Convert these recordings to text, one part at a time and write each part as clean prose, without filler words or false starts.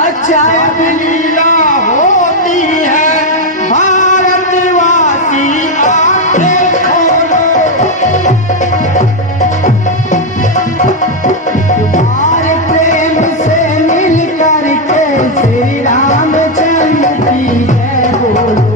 अच्छा लीला होती है भारतवासी आंखें खोलो, तुम्हारे प्रेम से मिल करके श्री रामचंद्र की जय बोलो।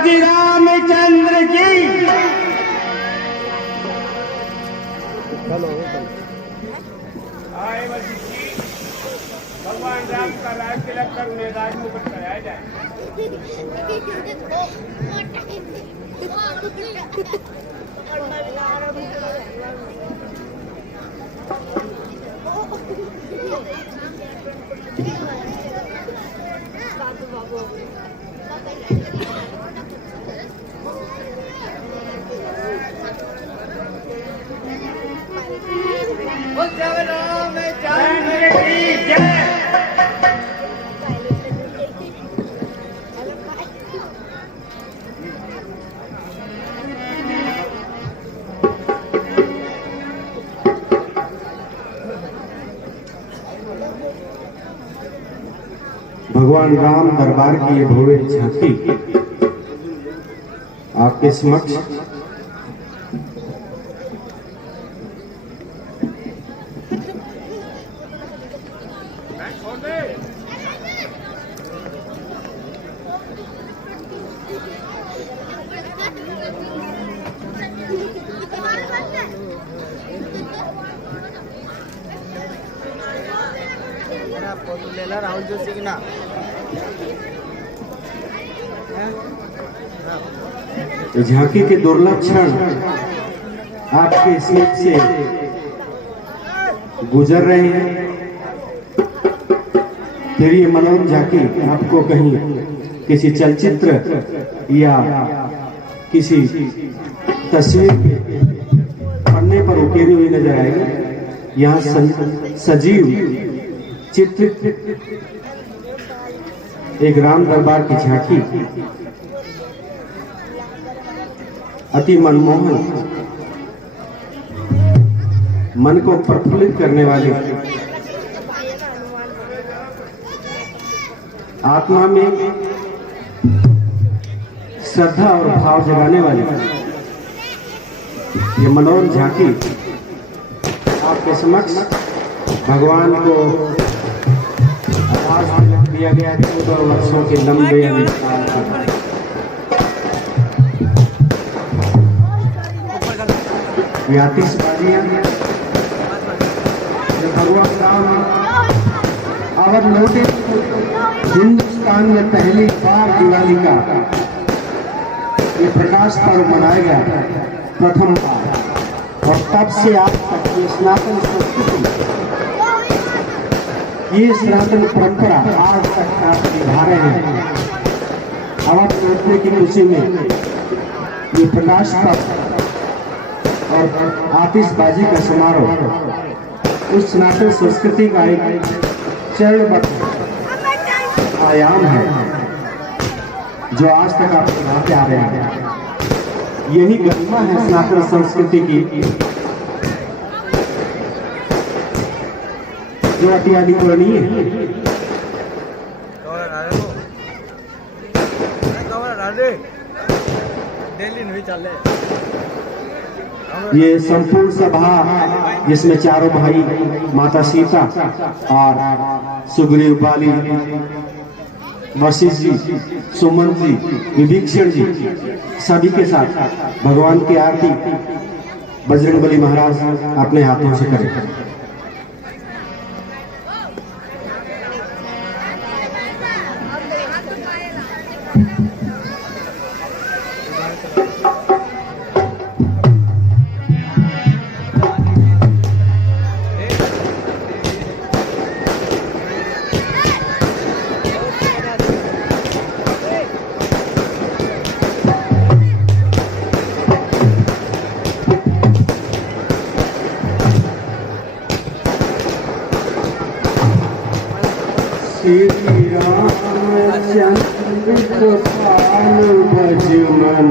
श्री रामचंद्र की भगवान राम का राज तिलक कर उन्हें राजमुकुट कराया जाए। भगवान राम दरबार की ये भव्य झांकी आपके समक्ष राहुल जोशी की ना झांकी के दुर्लभ क्षण आपके सीट से गुजर रहे हैं। फिर ये मनोरम झांकी आपको कहीं किसी चलचित्र या किसी तस्वीर के पन्ने पर उकेरी हुई नजर आएगी। यहाँ सजीव चित्रित एक राम दरबार की झांकी अति मनमोहन, मन को प्रफुल्लित करने वाली, आत्मा में श्रद्धा और भाव जगाने वाली ये मनोरम झांकी आपके समक्ष भगवान को आवाज दिया गया 14 वर्षों के लंबे अभियान ये आतिशबाजियां जो भगवान राम अवध लौटे हिंदुस्तान में पहली बार दिवाली का ये प्रकाश पर्व मनाया गया प्रथम बार, और तब से आज तक ये सनातन संस्कृति, ये सनातन परंपरा आज तक आप निभा रहे हैं। अवध लौटने की खुशी में ये प्रकाश पर्व और आतिशबाजी का समारोह उस सनातन संस्कृति का एक चरणबद्ध आयाम है जो आज तक आप निभाते आ रहे हैं। यही गरिमा है सनातन संस्कृति की, जो अति अविस्मरणीय है। ये संपूर्ण सभा जिसमें चारों भाई, माता सीता और सुग्रीव, बाली, वशिष्ठ जी, सुमंत जी, विभीषण जी, सभी के साथ भगवान की आरती बजरंगबली महाराज अपने हाथों से करें। श्री रामचंद्र कृपाल भज मन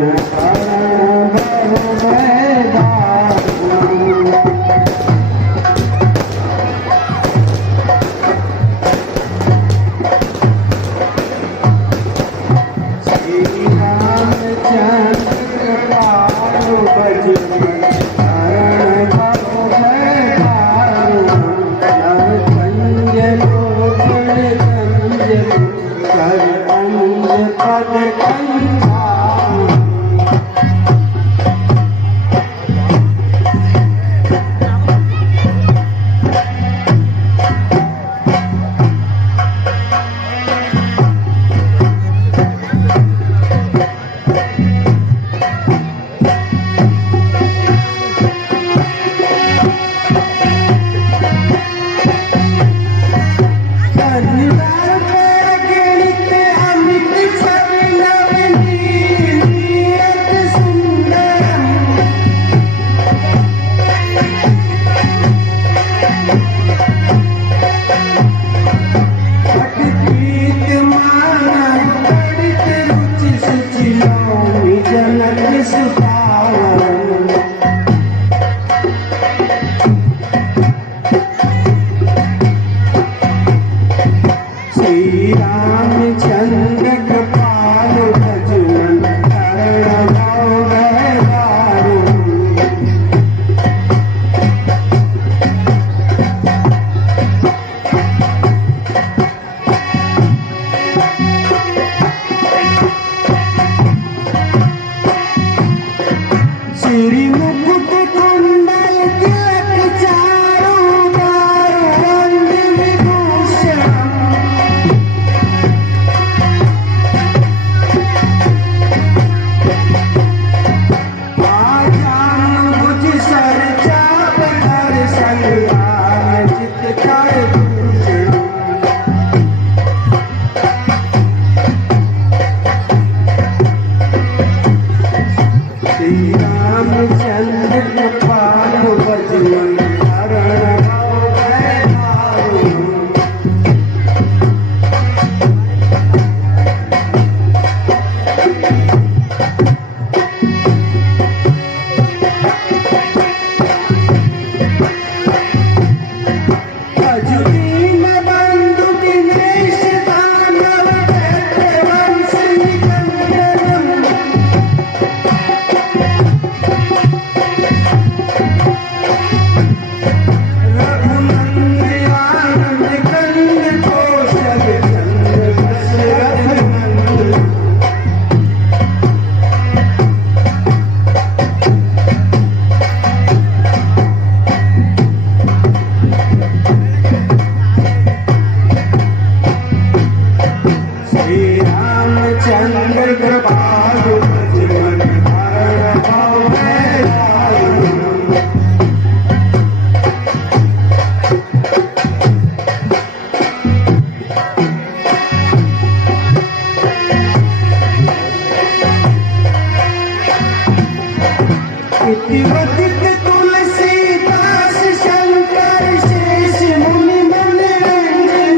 नित्यवतित तुलसीदास शंकर शेष मुनि मनरंजन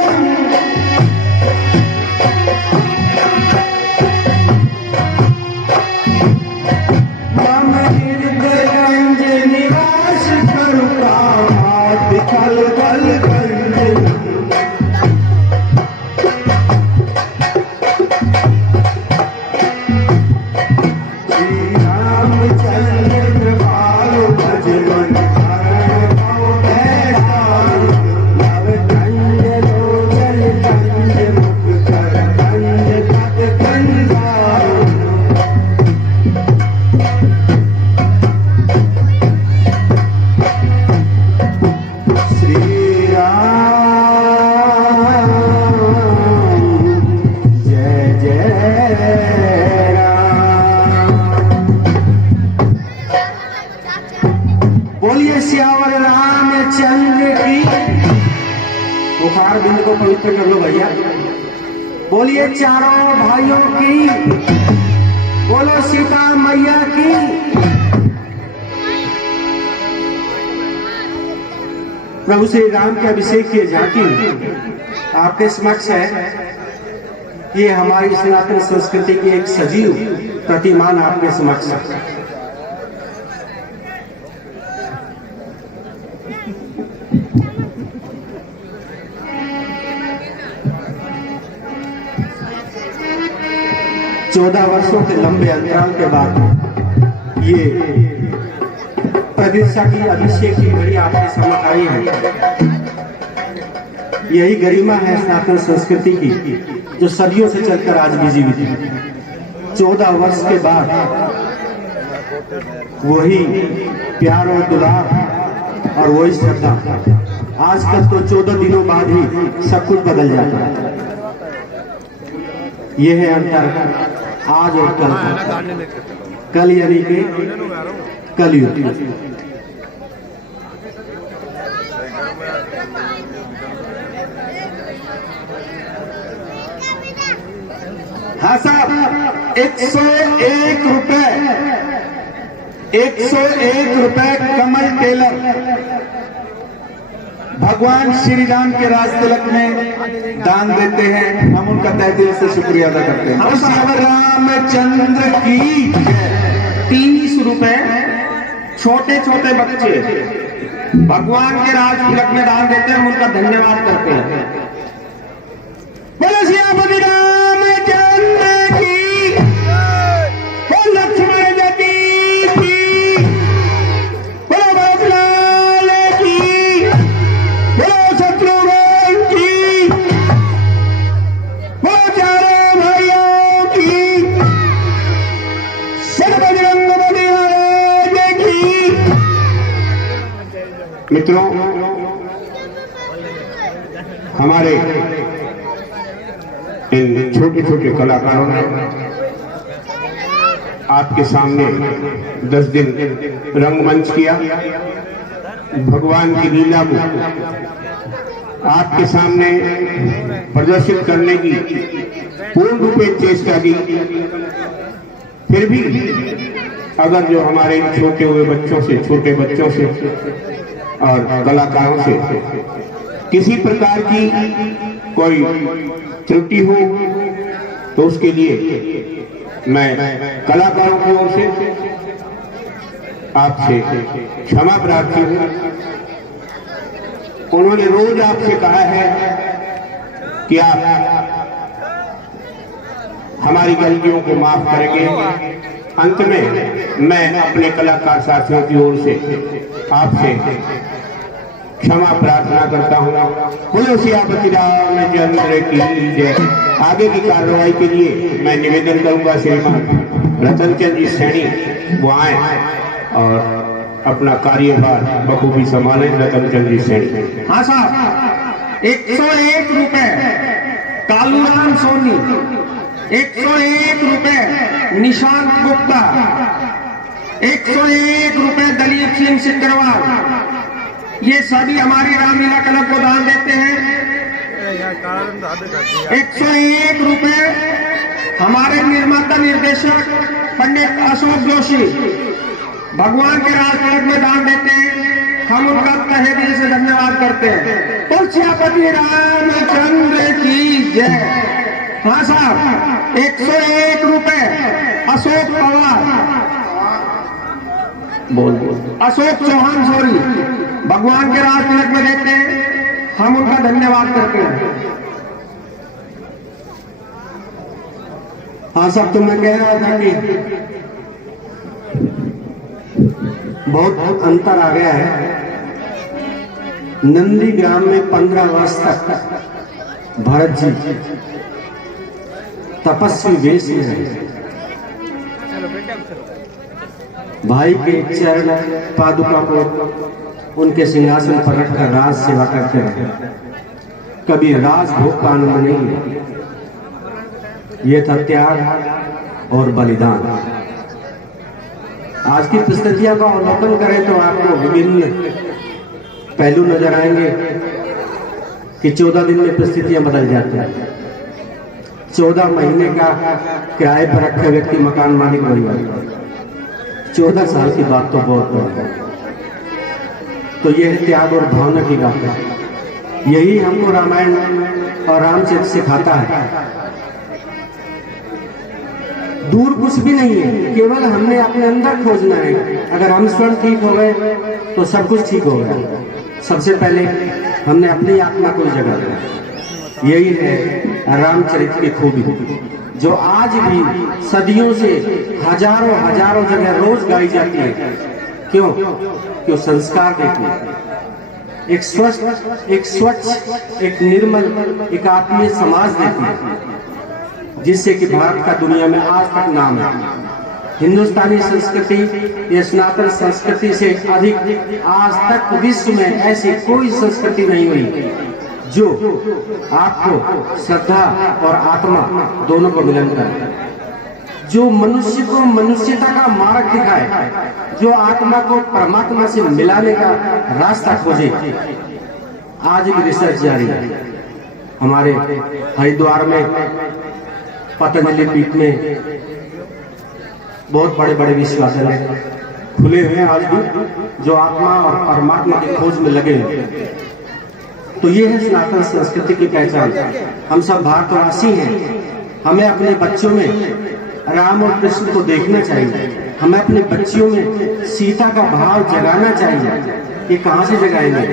मम हृदय गंज निवास करु कामात खल बल गंज बोलिए सियावर रामचंद्र की। बुखार बिंद को पवित्र कर लो भैया। बोलिए चारों भाइयों की। बोलो सीता मैया की। प्रभु श्री राम के अभिषेक की झांकी आपके समक्ष है। ये हमारी सनातन संस्कृति की एक सजीव प्रतिमान आपके समक्ष है। चौदह वर्षों के लंबे अंतराल के बाद ये प्रतिष्ठा की अभिषेक की घड़ी आपके सामने आई है। यही गरिमा है सनातन संस्कृति की जो सदियों से चलकर आज भी जीवित है। 14 वर्ष के बाद वही प्यार और दुलार और वही श्रद्धा। आजकल तो 14 दिनों बाद ही सब कुछ बदल जाता है। यह है अंतर आज और कल। कल यानी कि कलयुग। हाँ साहब, 101 रुपए 101 रुपए कमल टेलर भगवान श्री राम के राज तिलक में दान देते हैं। हम उनका तहे दिल से शुक्रिया अदा करते हैं। श्री रामचंद्र की 30 रुपए छोटे छोटे बच्चे भगवान के राज तिलक में दान देते हैं। हम उनका धन्यवाद करते हैं। बोलो श्री रामचंद्र की। बोलो लक्ष्मण जी की। बोलो भरतलाल की। बोलो शत्रुघ्न की। बोलो चारों भाइयों की। श्री बजरंगबली महाराज की। मित्रों, हमारे इन छोटे छोटे कलाकारों ने आपके सामने 10 दिन रंगमंच किया। भगवान की लीला को आपके सामने प्रदर्शित करने की पूर्ण रूपे चेष्टा की। फिर भी अगर जो हमारे छोटे हुए बच्चों से, छोटे बच्चों से और कलाकारों से किसी प्रकार की कोई त्रुटि हो तो उसके लिए मैं कलाकारों की ओर से आपसे क्षमा प्रार्थी हूँ। उन्होंने रोज आपसे कहा है कि आप हमारी गलतियों को माफ करेंगे। अंत में मैं अपने कलाकार साथियों की ओर से आपसे क्षमा प्रार्थना करता हूँ। बोलो सियापति रामचंद्र की जय। आगे की कार्रवाई के लिए मैं निवेदन करूंगा श्रीमान रतनचंद जी सैनी वो आए और अपना कार्यभार बखूबी संभाले। रतनचंद जी सैनी। हाँ साहब, 101 रुपए कालूराम सोनी, 101 रुपए निशांत गुप्ता, 101 रुपए दलीप सिंह सिकरवाल। ये सभी हमारी रामलीला क्लब को दान देते हैं। 101 रुपए हमारे निर्माता निर्देशक पंडित अशोक जोशी, भगवान के राज तिलक में दान देते हैं, हम उनका तहे दिल से धन्यवाद करते हैं। तुलसीपति रामचंद्र की जय। हाँ साहब, 101 रुपए अशोक पवार, बोल अशोक चौहान, सॉरी, भगवान के राज तिलक में देते हैं, हम उनका धन्यवाद करते हैं। हाँ साहब, तो मैं कह रहा था कि बहुत अंतर आ गया है। नंदीग्राम में 15 वर्ष तक भरत जी तपस्वी वेश में रहे, भाई के चरण पादुका को उनके सिंहासन पर रखकर राज सेवा करते रहे। कभी राजभोग का आनंद नहीं लिया। ये था त्याग और बलिदान। आज की परिस्थितियों का अवलोकन करें तो आपको विभिन्न पहलू नजर आएंगे कि 14 दिन में परिस्थितियां बदल जाती हैं। 14 महीने का किराए पर रखे व्यक्ति मकान मालिक बन जाता है। 14 साल की बात तो बहुत बड़ी है। तो यह त्याग और भावना की बात है। यही हमको रामायण और रामचरित्र सिखाता है। दूर कुछ भी नहीं है, केवल हमने अपने अंदर खोजना है। अगर हम स्वयं ठीक हो गए तो सब कुछ ठीक हो गया। सबसे पहले हमने अपनी आत्मा को जगा दिया। यही है रामचरित्र की खूबी, जो आज भी सदियों से हजारों जगह रोज गाई जाती है। क्यों? क्यों? संस्कार देती है। एक स्वच्छ, एक निर्मल, एक आत्मीय समाज देती है, जिससे कि भारत का दुनिया में आज तक नाम है। हिंदुस्तानी संस्कृति, ये सनातन संस्कृति से अधिक आज तक विश्व में ऐसी कोई संस्कृति नहीं हुई जो आपको श्रद्धा और आत्मा दोनों को मिलन करे, जो मनुष्य को मनुष्यता का मार्ग दिखाए, जो आत्मा को परमात्मा से मिलाने का रास्ता खोजे। आज भी रिसर्च जारी है। हमारे हरिद्वार में पतंजलि पीठ में बहुत बड़े बड़े विश्वविद्यालय खुले हुए हैं आज भी, जो आत्मा और परमात्मा की खोज में लगे हुए। तो ये है सनातन संस्कृति की पहचान। हम सब भारतवासी हैं। हमें अपने बच्चों में राम और कृष्ण को देखना चाहिए। हमें अपने बच्चियों में सीता का भाव जगाना चाहिए। ये कहाँ से जगाएंगे?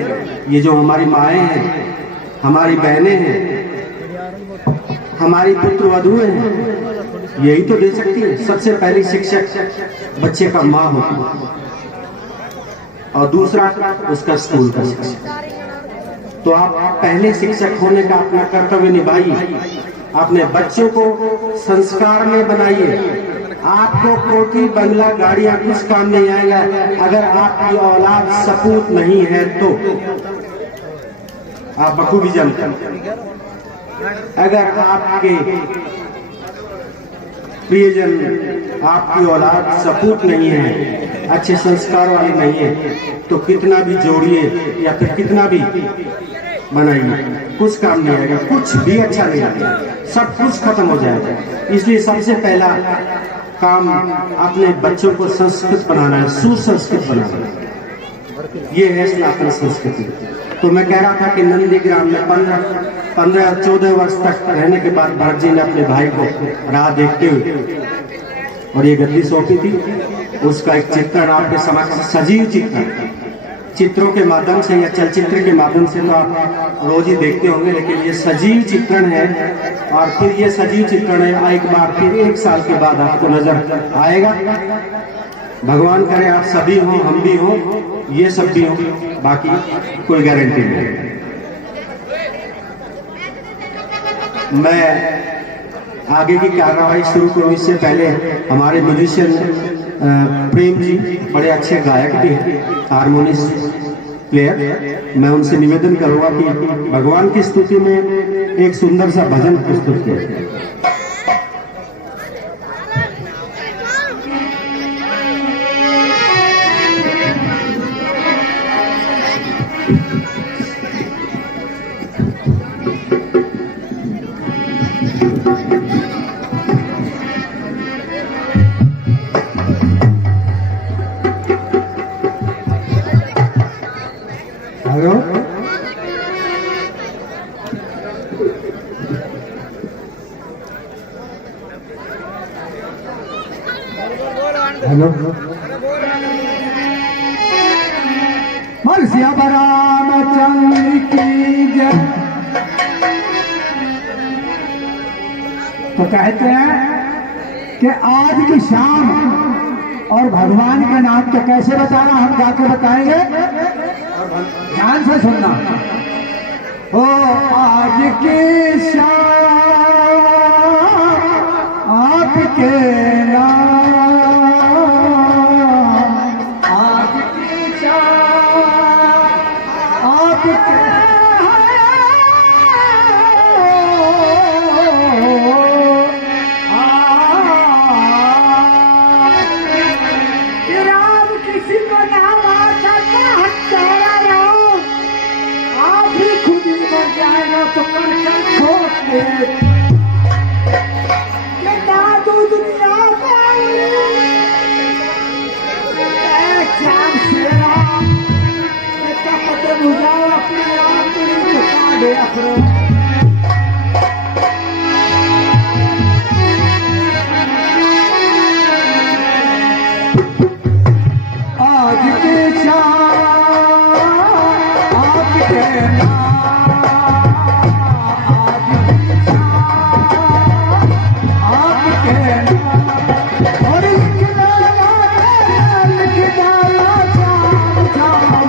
ये जो हमारी माएँ हैं, हमारी बहनें हैं, हमारी पुत्र वधुएं हैं, यही तो दे सकती है। सबसे पहली शिक्षक बच्चे का माँ होती है, और दूसरा उसका स्कूल का शिक्षक। तो आप पहले शिक्षक होने का अपना कर्तव्य निभाइए। अपने बच्चों को संस्कार में बनाइए। आपको कोठी बंगला गाड़ियां कुछ काम नहीं आएगा अगर आपकी औलाद सपूत नहीं है तो। आप बखूबी जानते हैं, अगर आपके प्रियजन, आपकी औलाद सपूत नहीं है, अच्छे संस्कार वाली नहीं है, तो कितना भी जोड़िए या फिर कितना भी बनाइए, कुछ काम नहीं आएगा, कुछ भी अच्छा नहीं आएगा, सब कुछ खत्म हो जाएगा। इसलिए सबसे पहला काम अपने बच्चों को संस्कृत बनाना है, सुसंस्कृत बनाना है। ये है सनातन संस्कृति। तो मैं कह रहा था कि नंदीग्राम में 15-14 वर्ष तक रहने के बाद भरत जी ने अपने भाई को राह देखते हुए और ये गद्दी सौंपी थी। उसका एक चित्रण आपके समक्ष, सजीव चित्रों के माध्यम से या चलचित्र के माध्यम से तो आप रोज ही देखते होंगे, लेकिन ये सजीव चित्रण है। और फिर ये सजीव चित्रण है एक बार फिर 1 साल के बाद आपको नजर आएगा। भगवान करे आप सभी हो, हम भी हो, ये सब भी हो, बाकी कोई गारंटी नहीं। मैं आगे की कार्रवाई शुरू करूं इससे पहले हमारे म्यूजिशियन प्रेम जी बड़े अच्छे गायक भी हैं, हारमोनिस्ट प्लेयर, मैं उनसे निवेदन करूंगा कि भगवान की स्तुति में एक सुंदर सा भजन प्रस्तुत किया। हेलो मरसिया रामचंद्र की जय। तो कहते हैं कि आज की शाम और भगवान का नाम तो कैसे बताना, हम जाके बताएंगे, ध्यान से सुनना। ओ आज की शाम आपके नाम, आज की शाम आपके राम किसी को नाम आता था हत्यारा राम, आप ही खुद ही मर जाएगा तो कर खोते ये दादू दुनिया श्याम शेरा इतना पते बुझाओ अपने आप को चुका दे अपने। आज की शाम आपके नाम, आज की शाम आपके नाम, और लिख डाला शाम शाम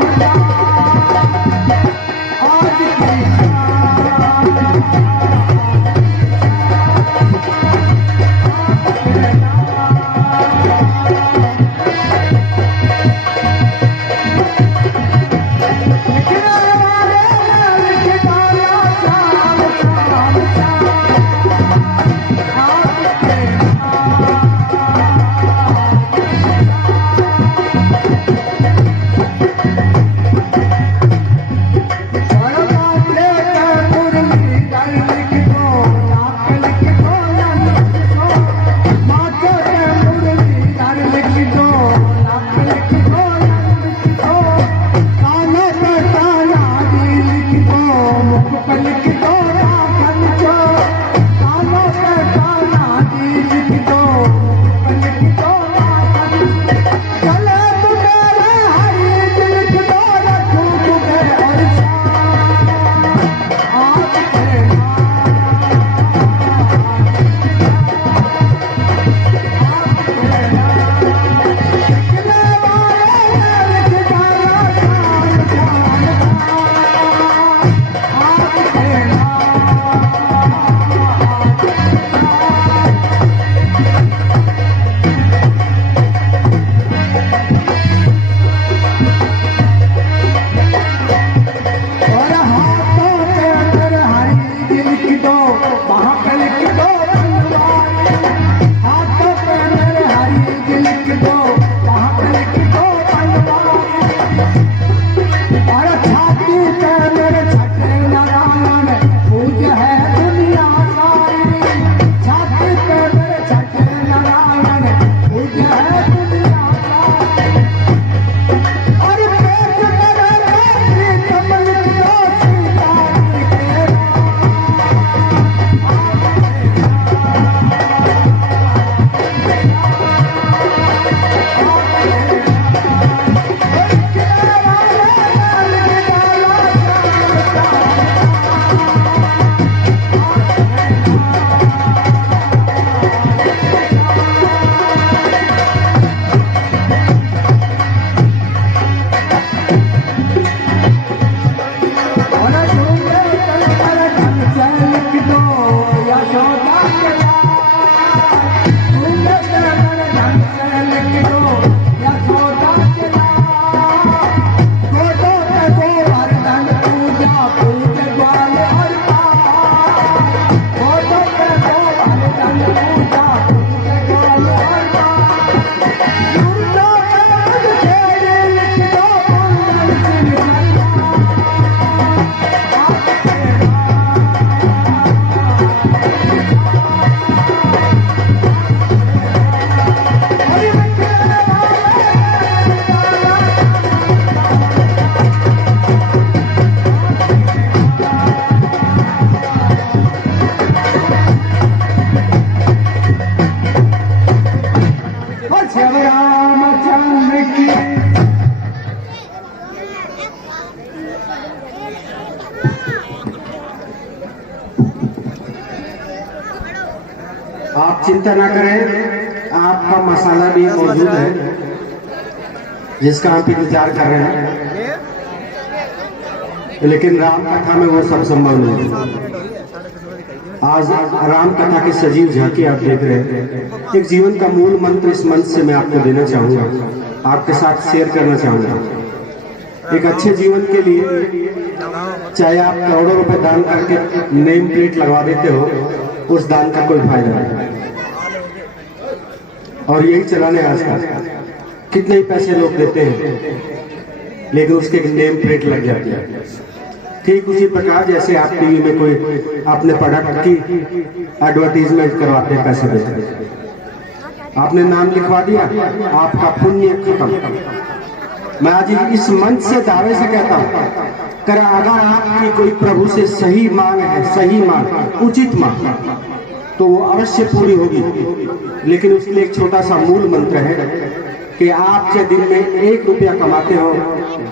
आज की शाम जानकी आप चिंता ना करें, आपका मसाला भी मौजूद है जिसका आप इंतजार कर रहे हैं, लेकिन राम कथा में वो सब संभव नहीं है। आज राम कथा की सजीव झांकी आप देख रहे हैं। एक जीवन का मूल मंत्र इस मंच से मैं आपको देना चाहूंगा, आपके साथ शेयर करना चाहूंगा। एक अच्छे जीवन के लिए चाहे आप करोड़ों रुपए दान करके नेम प्लेट लगवा देते हो, उस दान का कोई फायदा नहीं। और यही चलाने आजकल कितने ही पैसे लोग देते हैं, लेकिन उसके नेम प्लेट लग जाती है। ठीक उसी प्रकार जैसे आप टीवी में कोई अपने प्रोडक्ट की एडवर्टीजमेंट करवाते हैं, पैसे देते हैं, आपने नाम लिखवा दिया, आपका पुण्य खत्म। मैं आज इस मंच से दावे से कहता हूं, अगर आपकी कोई प्रभु से सही मांग है, सही मांग, उचित मांग, तो वो अवश्य पूरी होगी। लेकिन उसके लिए एक छोटा सा मूल मंत्र है कि आप जो दिन में 1 रुपया कमाते हो,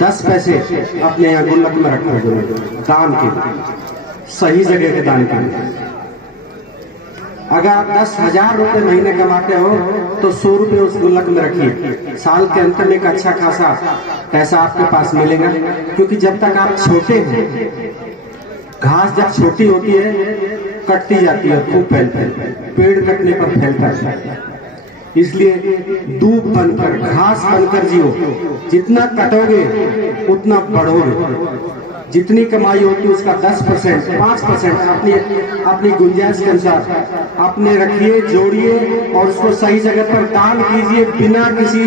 10 पैसे अपने यहाँ गुल्लक में रखो, दान के, सही जगह के दान के। अगर आप 10,000 रुपए महीने कमाते हो तो 100 रुपए उस गुल्लक में रखिए। साल के अंत में एक अच्छा खासा पैसा आपके पास मिलेगा, क्योंकि जब तक आप छोटे हैं, घास जब छोटी होती है कटती जाती है, खूब फैलती है, पेड़ कटने पर फैलता है। इसलिए दूब बनकर, घास बनकर जियो। जितना कटोगे उतना बढ़ोगे। जितनी कमाई होती है उसका 10%, 5% अपनी गुंजाइश के अनुसार अपने रखिए, जोड़िए और उसको सही जगह पर दान कीजिए, बिना किसी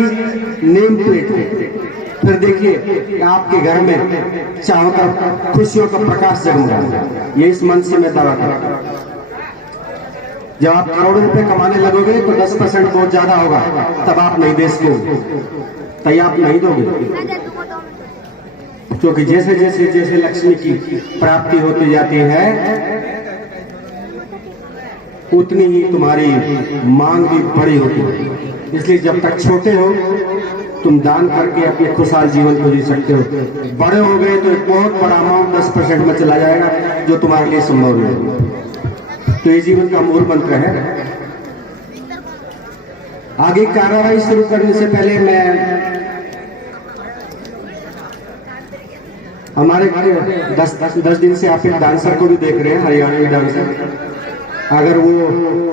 नेम प्लेट के। फिर देखिए कि आपके घर में चारों तरफ खुशियों का प्रकाश जगमगाएगा। ये इस मन से मैं दावा करता हूं। जब आप करोड़ों रुपए कमाने लगोगे तो 10% बहुत ज्यादा होगा, तब आप नहीं दे सकोगे, तय आप नहीं दोगे। क्योंकि जैसे जैसे जैसे लक्ष्मी की प्राप्ति होती जाती है, उतनी ही तुम्हारी मांग भी बड़ी होती है। इसलिए जब तक छोटे हो तुम दान करके अपने खुशहाल जीवन को जी सकते हो। बड़े हो गए तो एक बहुत बड़ा अमाउंट 10% में चला जाएगा, जो तुम्हारे लिए संभव नहीं। तो ये जीवन का मूल मंत्र है। आगे कार्रवाई शुरू करने से पहले मैं हमारे 10 दिन से आप एक डांसर को भी देख रहे हैं, हरियाणवी डांसर। अगर वो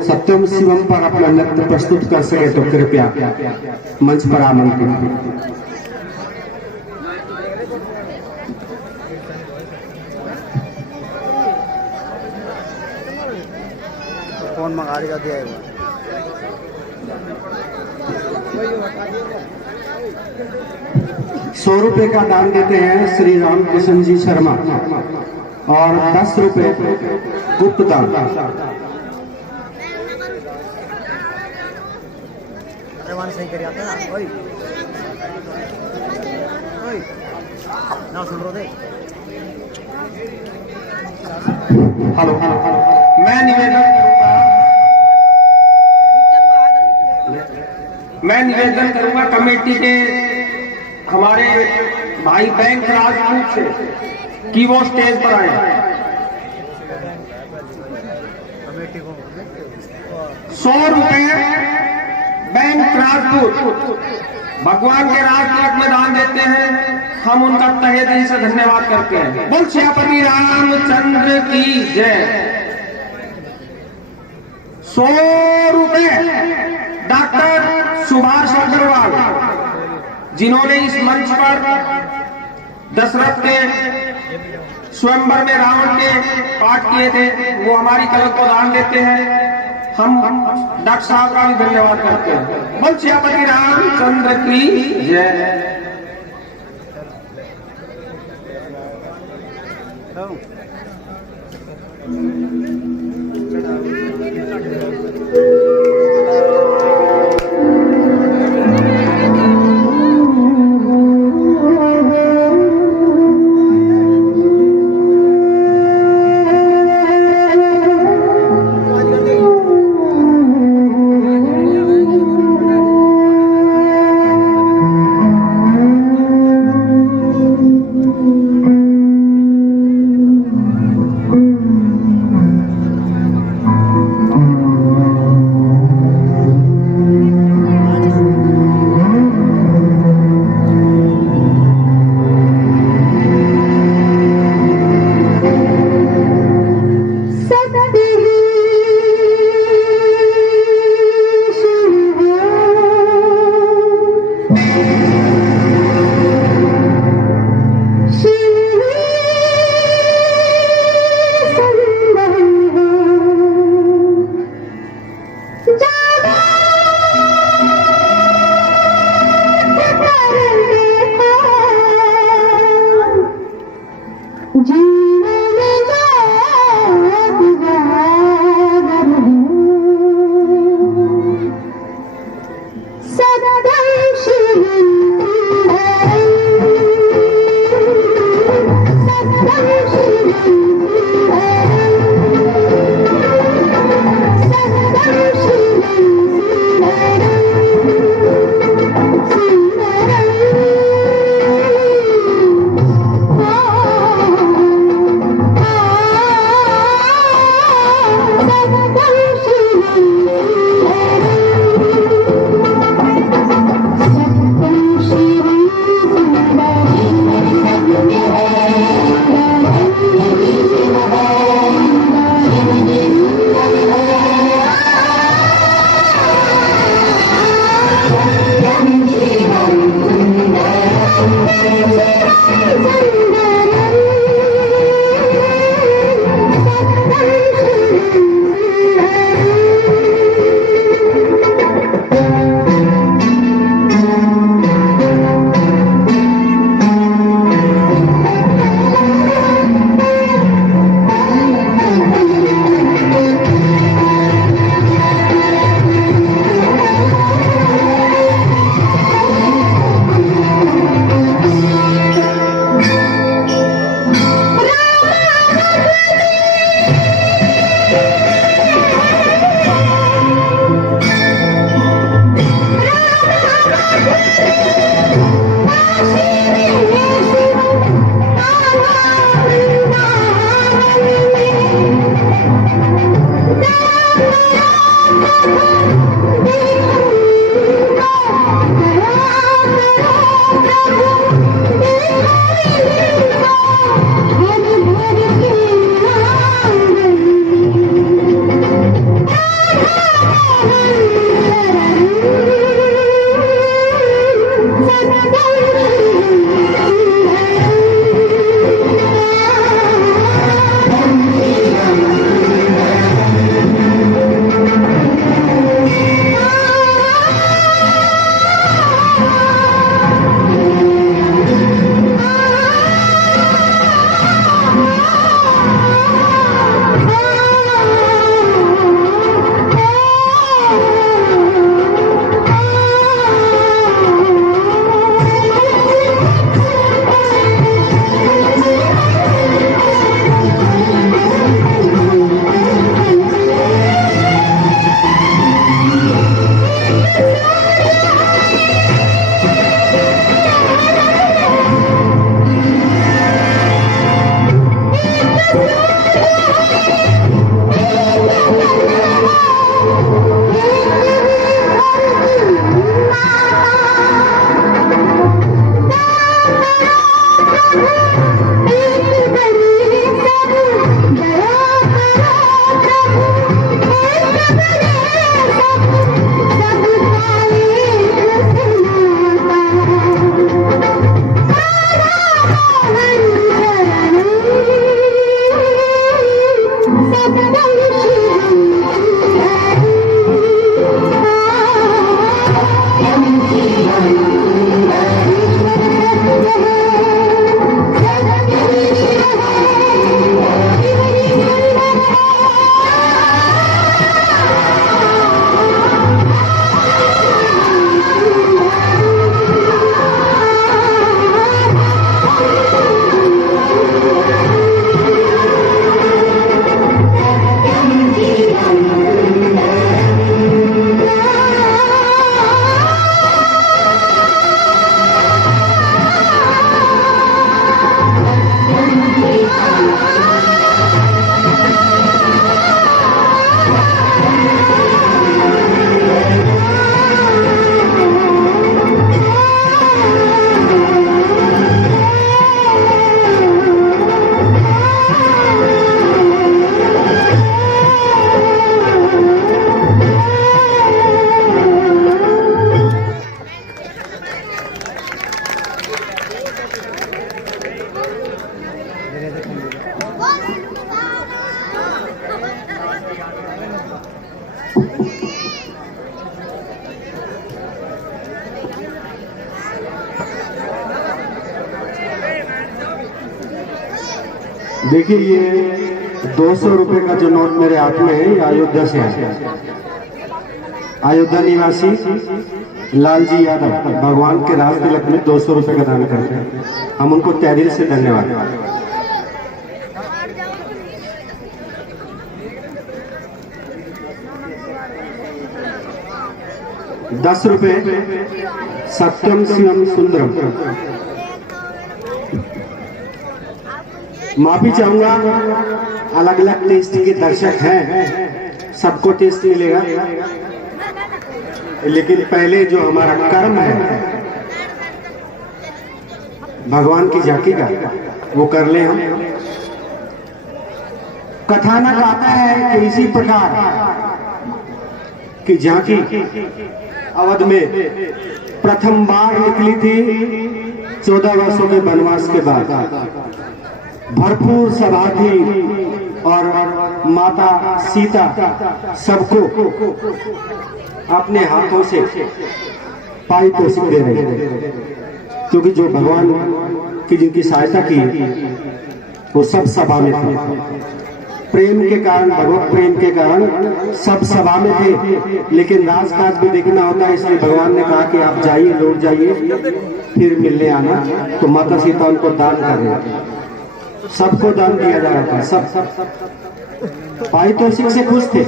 सत्यम शिवम पर अपना नृत्य प्रस्तुत कर सके तो कृपया मंच पर आमंत्रित। कौन मंगा देगा दिया 100 रुपए का दान देते हैं श्री राम कृष्ण जी शर्मा, और 10 रुपए गुप्त दान। सही कर जाता है ना, ना सुन रहे थे। हेलो, मैं निवेदन करूंगा कमेटी के हमारे भाई बैंक राजपूत से कि वो स्टेज पर आए। 100 रुपए बैंक राजपूत भगवान के राज तिलक में दान देते हैं, हम उनका तहे दिल से धन्यवाद करते हैं। बोल श्री रामचंद्र की जय। 100 रुपए डॉक्टर सुभाष अग्रवाल, जिन्होंने इस मंच पर दशरथ के स्वयंवर में रावण के पाठ किए थे, वो हमारी कलम को दान देते हैं। हम डॉक्टर साहब का भी धन्यवाद करते हैं। बोल श्री रामचंद्र की जय। देखिए ये 200 रुपए का जो नोट मेरे हाथ में है ये अयोध्या से है। अयोध्या निवासी लालजी यादव भगवान के राज तिलक में 200 रुपए का दान करते हैं। हम उनको तहे दिल से धन्यवाद। 10 रुपए सत्यम शिवम सुंदरम। माफी चाहूंगा, अलग अलग टेस्ट के दर्शक हैं, सबको टेस्ट मिलेगा, लेकिन पहले जो हमारा कर्म है भगवान की झांकी का वो कर ले हम। कथानक आता है कि इसी प्रकार की झांकी अवध में प्रथम बार निकली थी 14 वर्षों के वनवास के बाद। भरपूर सभा थी और माता सीता सबको अपने हाथों से पाई पोषित दे रहे थे, क्योंकि जो भगवान की जिनकी सहायता की वो सब सभा में थे। प्रेम के कारण, भगवत प्रेम के कारण सब सभा में थे, लेकिन राजकाज भी देखना होता है, इसलिए भगवान ने कहा कि आप जाइए, लौट जाइए, फिर मिलने आना। तो माता सीता उनको दान कर रहे थे, सबको दान दिया जा रहा था। सब पारितोषिक से खुश थे,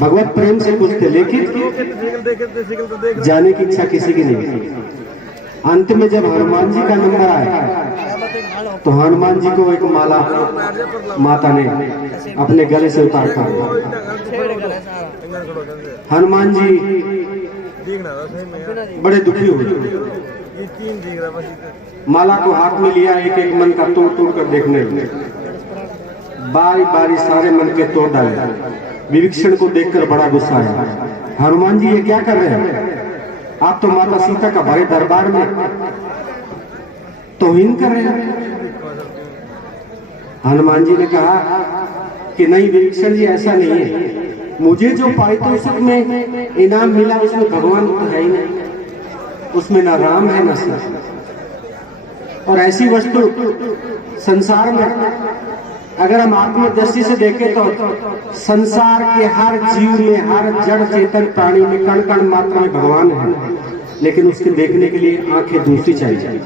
भगवत प्रेम से खुश थे, लेकिन जाने की इच्छा किसी की नहीं थी। अंत में जब हनुमान जी का नंबर आया तो हनुमान जी को एक माला माता ने अपने गले से उतार कर हनुमान जी बड़े दुखी हुए। माला को हाथ में लिया, एक एक मन का तोड़ तोड़ कर देखने लगे। बारी बारी सारे मन के तोड़ डाले। विभीषण को देखकर बड़ा गुस्सा आया। हनुमान जी ये क्या कर रहे हैं? आप तो माता सीता का बड़े दरबार में तौहीन कर रहे हैं। हनुमान जी ने कहा कि नहीं विभीषण जी, ऐसा नहीं है। मुझे जो पारितोषिक में इनाम मिला उसमें भगवान तो है ही नहीं, उसमें ना राम है ना सीता। और ऐसी वस्तु संसार में अगर हम आत्मदृष्टि से देखें तो संसार के हर जीव में, हर जड़ चेतन प्राणी में कण कण मात्रा में भगवान है, लेकिन उसके देखने के लिए आंखें दूसरी चाहिए।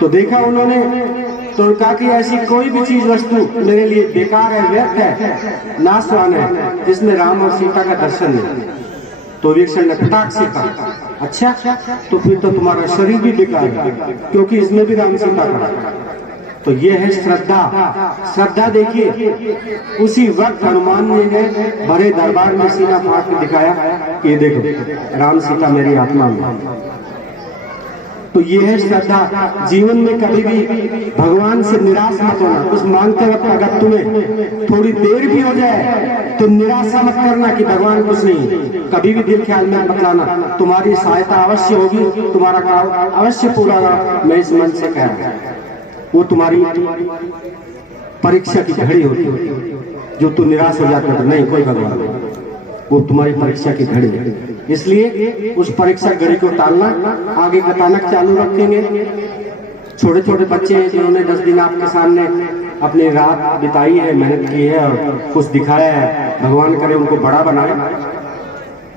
तो देखा उन्होंने तो कहा कि ऐसी कोई भी चीज वस्तु मेरे लिए बेकार है, व्यर्थ है, नाशवान है, जिसमें राम और सीता का दर्शन नहीं। तो विभीषण ने फटाक से कहा, अच्छा तो फिर तो तुम्हारा शरीर भी बेकार है, क्योंकि इसमें भी राम सीता का। तो ये है श्रद्धा। श्रद्धा देखिए, उसी वक्त हनुमान जी ने बड़े दरबार में सीना फाड़ के दिखाया कि ये देखो राम सीता मेरी आत्मा में। तो ये है श्रद्धा। जीवन में कभी भी भगवान से निराश मत होना। कुछ मांगते वक्त अगर तुम्हें थोड़ी देर भी हो जाए तो निराशा मत करना कि भगवान कुछ नहीं। कभी भी दिल ख्याल में मत लाना, तुम्हारी सहायता अवश्य होगी, तुम्हारा काम अवश्य पूरा होगा। मैं इस मन से कह रहा हूं, वो तुम्हारी परीक्षा की घड़ी होती है। जो तू निराश हो जाता है, नहीं कोई भगवान नहीं, वो तुम्हारी परीक्षा की घड़ी है। इसलिए उस परीक्षा घड़ी को टालना, आगे कथानक चालू रखेंगे। छोटे छोटे बच्चे हैं जिन्होंने 10 दिन आपके सामने अपनी रात बिताई है, मेहनत की है और कुछ दिखाया है। भगवान करे उनको बड़ा बनाए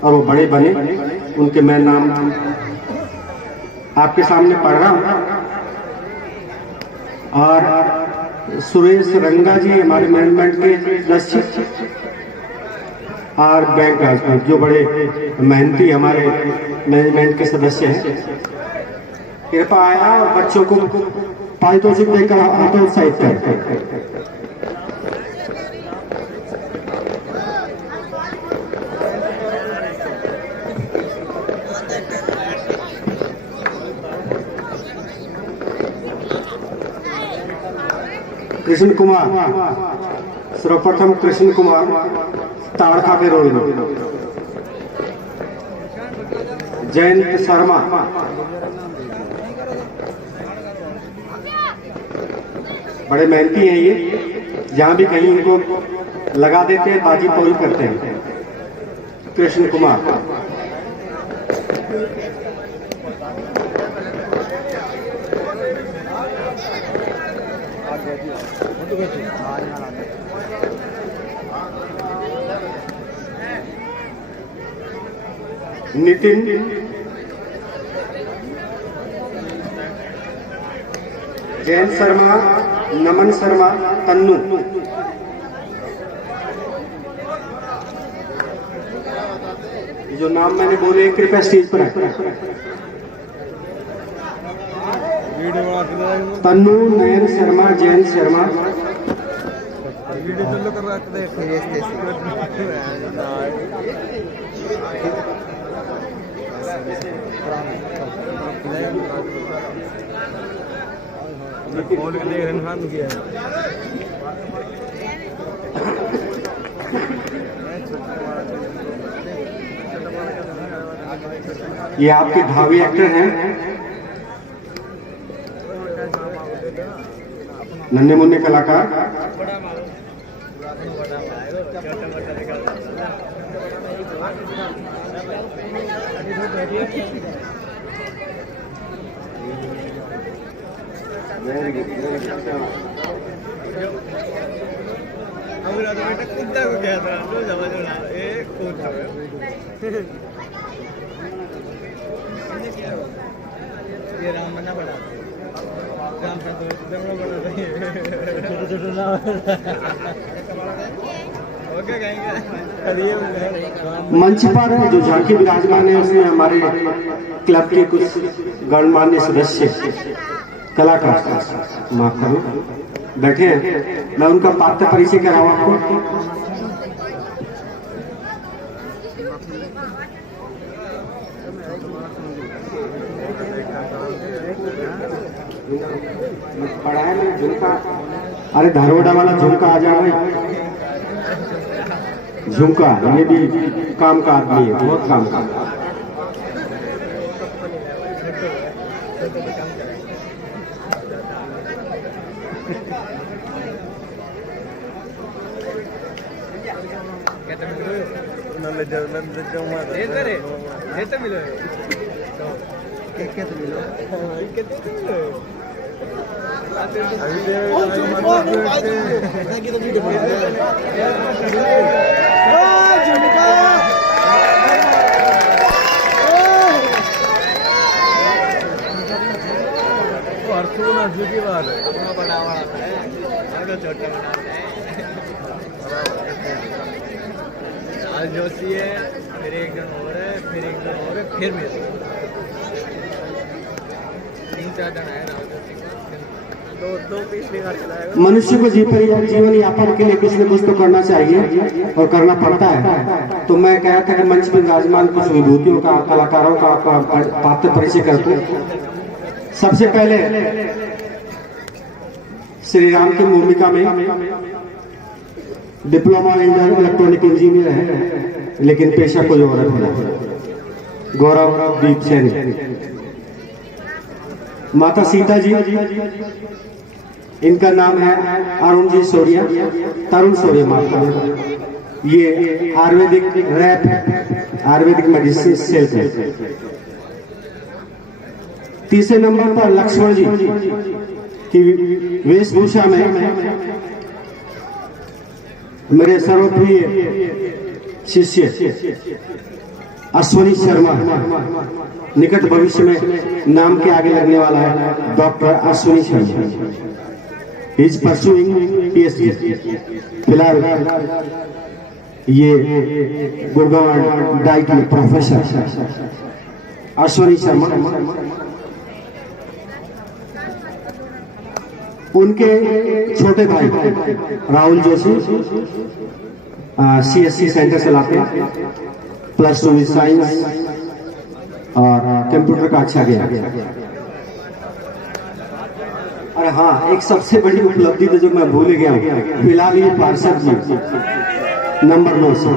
और वो बड़े बने। उनके मैं नाम आपके सामने पढ़ रहा हूं। और सुरेश रंगा जी हमारे मैनेजमेंट के सदस्य और बैंक राजपूत जो बड़े मेहनती हमारे मैनेजमेंट के सदस्य हैं, कृपया आया और बच्चों को पारितोषिक देकर हतोत्साहित करें। कृष्ण कुमार, सर्वप्रथम कृष्ण कुमार ताड़का के रोल में। जयंत शर्मा, बड़े मेहनती हैं ये, जहां भी कहीं उनको लगा देते हैं बाजी पौरी करते हैं। कृष्ण कुमार, नितिन, जयंत शर्मा, नमन शर्मा, तन्नू। ये जो नाम मैंने बोले कृपया स्टेज पर आए। तन्नू, नयन शर्मा, जयंत शर्मा। ये आपके भावी एक्टर हैं, नन्हे मुन्ने कलाकार। ये राम बनना पड़ा, राम मंच पर जो झांकी विराजमान है उसमें हमारे क्लब के कुछ गणमान्य सदस्य कलाकार माफ करो बैठे हैं। मैं उनका पात्र परिचय कराऊं आपको। पढ़ा है ना झुमका। अरे धारवाड़ा वाला झुमका आ जाओ भाई। झुमका ये भी काम का आदमी है, बहुत काम का। आज जोशी है, फिर एक जन और है, फिर एक जन और है, फिर मेरे 3-4 जन आए राहुल जोशी को, दो पिछली बार चलाएगा। मनुष्य को जीवन यापन के लिए कुछ न कुछ तो करना चाहिए और करना पड़ता है। तो मैं कहा था कि मंच में विराजमान कुछ विभूतियों का, कलाकारों का पात्र परिचय करते हैं। सबसे पहले श्री राम की भूमिका में डिप्लोमा इन इलेक्ट्रॉनिक इंजीनियर है, लेकिन पेशा कोई और है। गौरव दीप सैनी। माता सीता जी, इनका नाम है अरुण जी सोरिया, तरुण सोरिया माता। ये आयुर्वेदिक रैप, आयुर्वेदिक मेडिसिन सेल है। तीसरे नंबर पर लक्ष्मण जी की वेशभूषा में मेरे सर्वप्रिय शिष्य अश्विनी शर्मा, निकट भविष्य में नाम के आगे लगने वाला है doctor Ashwini Sharma. Is pursuing PhD। फिलहाल ये गुड़गांव डाइट में प्रोफेसर अश्विनी शर्मा। उनके छोटे भाई राहुल जोशी CSC सेंटर चलाते हैं, +2 विद साइंस और कंप्यूटर का अच्छा गया। अरे हाँ, एक सबसे बड़ी उपलब्धि तो जो मैं भूल गया हूँ, फिलहाल ये पार्षद जी नंबर 900।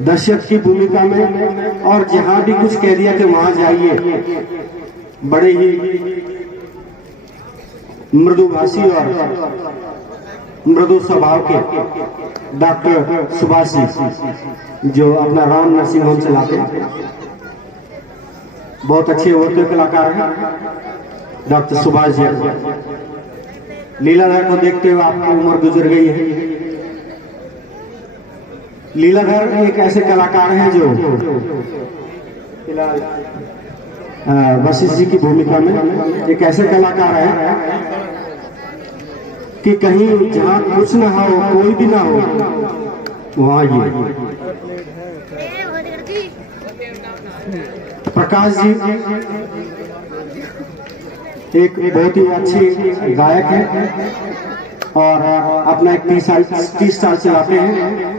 दर्शक की भूमिका में, और जहां भी कुछ कह दिया कि वहां जाइए, बड़े ही मृदुभाषी और मृदु स्वभाव के डॉक्टर सुभाष जी, जो अपना राम नर्सिंग होम चलाते हैं, बहुत अच्छे होते कलाकार हैं डॉक्टर सुभाष जी। लीलाधर को देखते हुए आपकी उम्र गुजर गई है। लीलाधर एक ऐसे कलाकार हैं जो फिलहाल वशिष्ठ जी की भूमिका में एक ऐसे कलाकार हैं कि कहीं जहां कुछ ना हो, कोई भी ना हो, वहां ये प्रकाश जी एक बहुत ही अच्छे गायक हैं और अपना एक 30 साल चलाते हैं,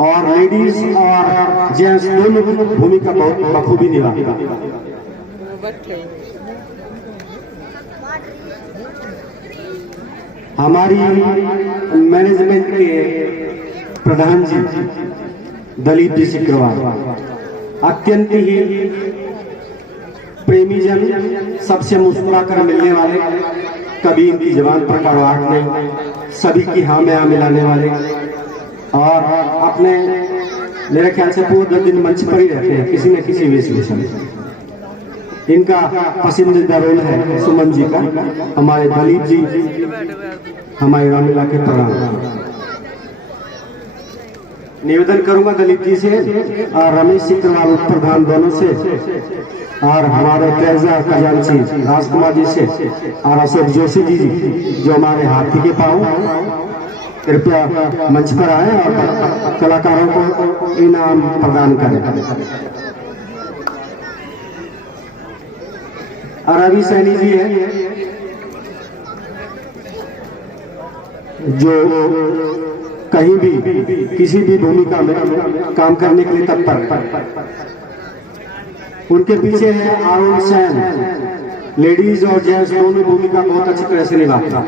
और लेडीज और जेंट्स दोनों भूमिका बहुत बखूबी निभाते हैं। हमारी मैनेजमेंट के प्रधान जी दलीप जी सिकरवार अत्यंत ही प्रेमी जन, सबसे मुस्कुरा कर मिलने वाले, कभी इनकी जबान पर कड़वाहट नहीं, सभी की हाँ में हाँ मिलाने वाले, और अपने मेरे ख्याल से पूरे 10 दिन मंच पर ही रहते हैं किसी न किसी वेशभूषा में। इनका पसंदीदा रोल है सुमन जी का। हमारे दलीप जी हमारे रामलीला के प्रणाम निवेदन करूंगा दलीप जी से और रमेश सिकरवार प्रधान दोनों से, और हमारे ट्रेजर खजांची राजकुमार जी से, और अशोक जोशी जी जो हमारे हाथी के पांव, कृपया मंच पर आए और कलाकारों को इनाम प्रदान करें। और रवि सैनी जी है जो कहीं भी किसी भी भूमिका में काम करने के लिए तत्पर। उनके पीछे है आरुण सैन, लेडीज और जेंट्स दोनों भूमिका बहुत अच्छी तरह से निभाता।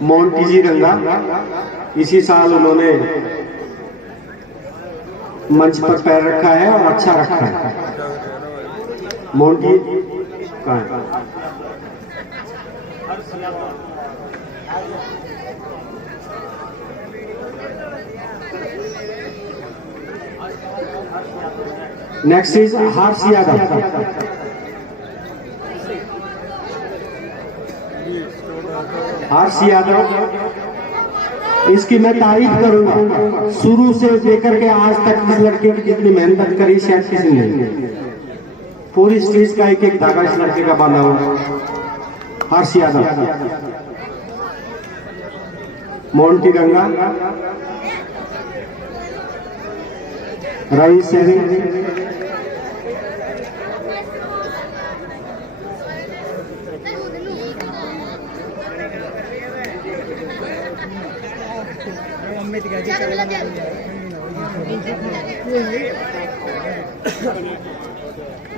मोंटी जी रंगा, इसी साल उन्होंने मंच पर पैर रखा है और अच्छा रखा है। मोंटी कहाँ है? Next is Harsh Yadav. हर्ष यादव, इसकी मैं तारीफ करूंगा। शुरू से लेकर के आज तक इस लड़के की जितनी मेहनत करी शायद किसी ने, पूरी स्टेज का एक एक धागा इस लड़के का बांधा हुआ। हर्ष यादव, मोंटी गंगा, रवि सैनी,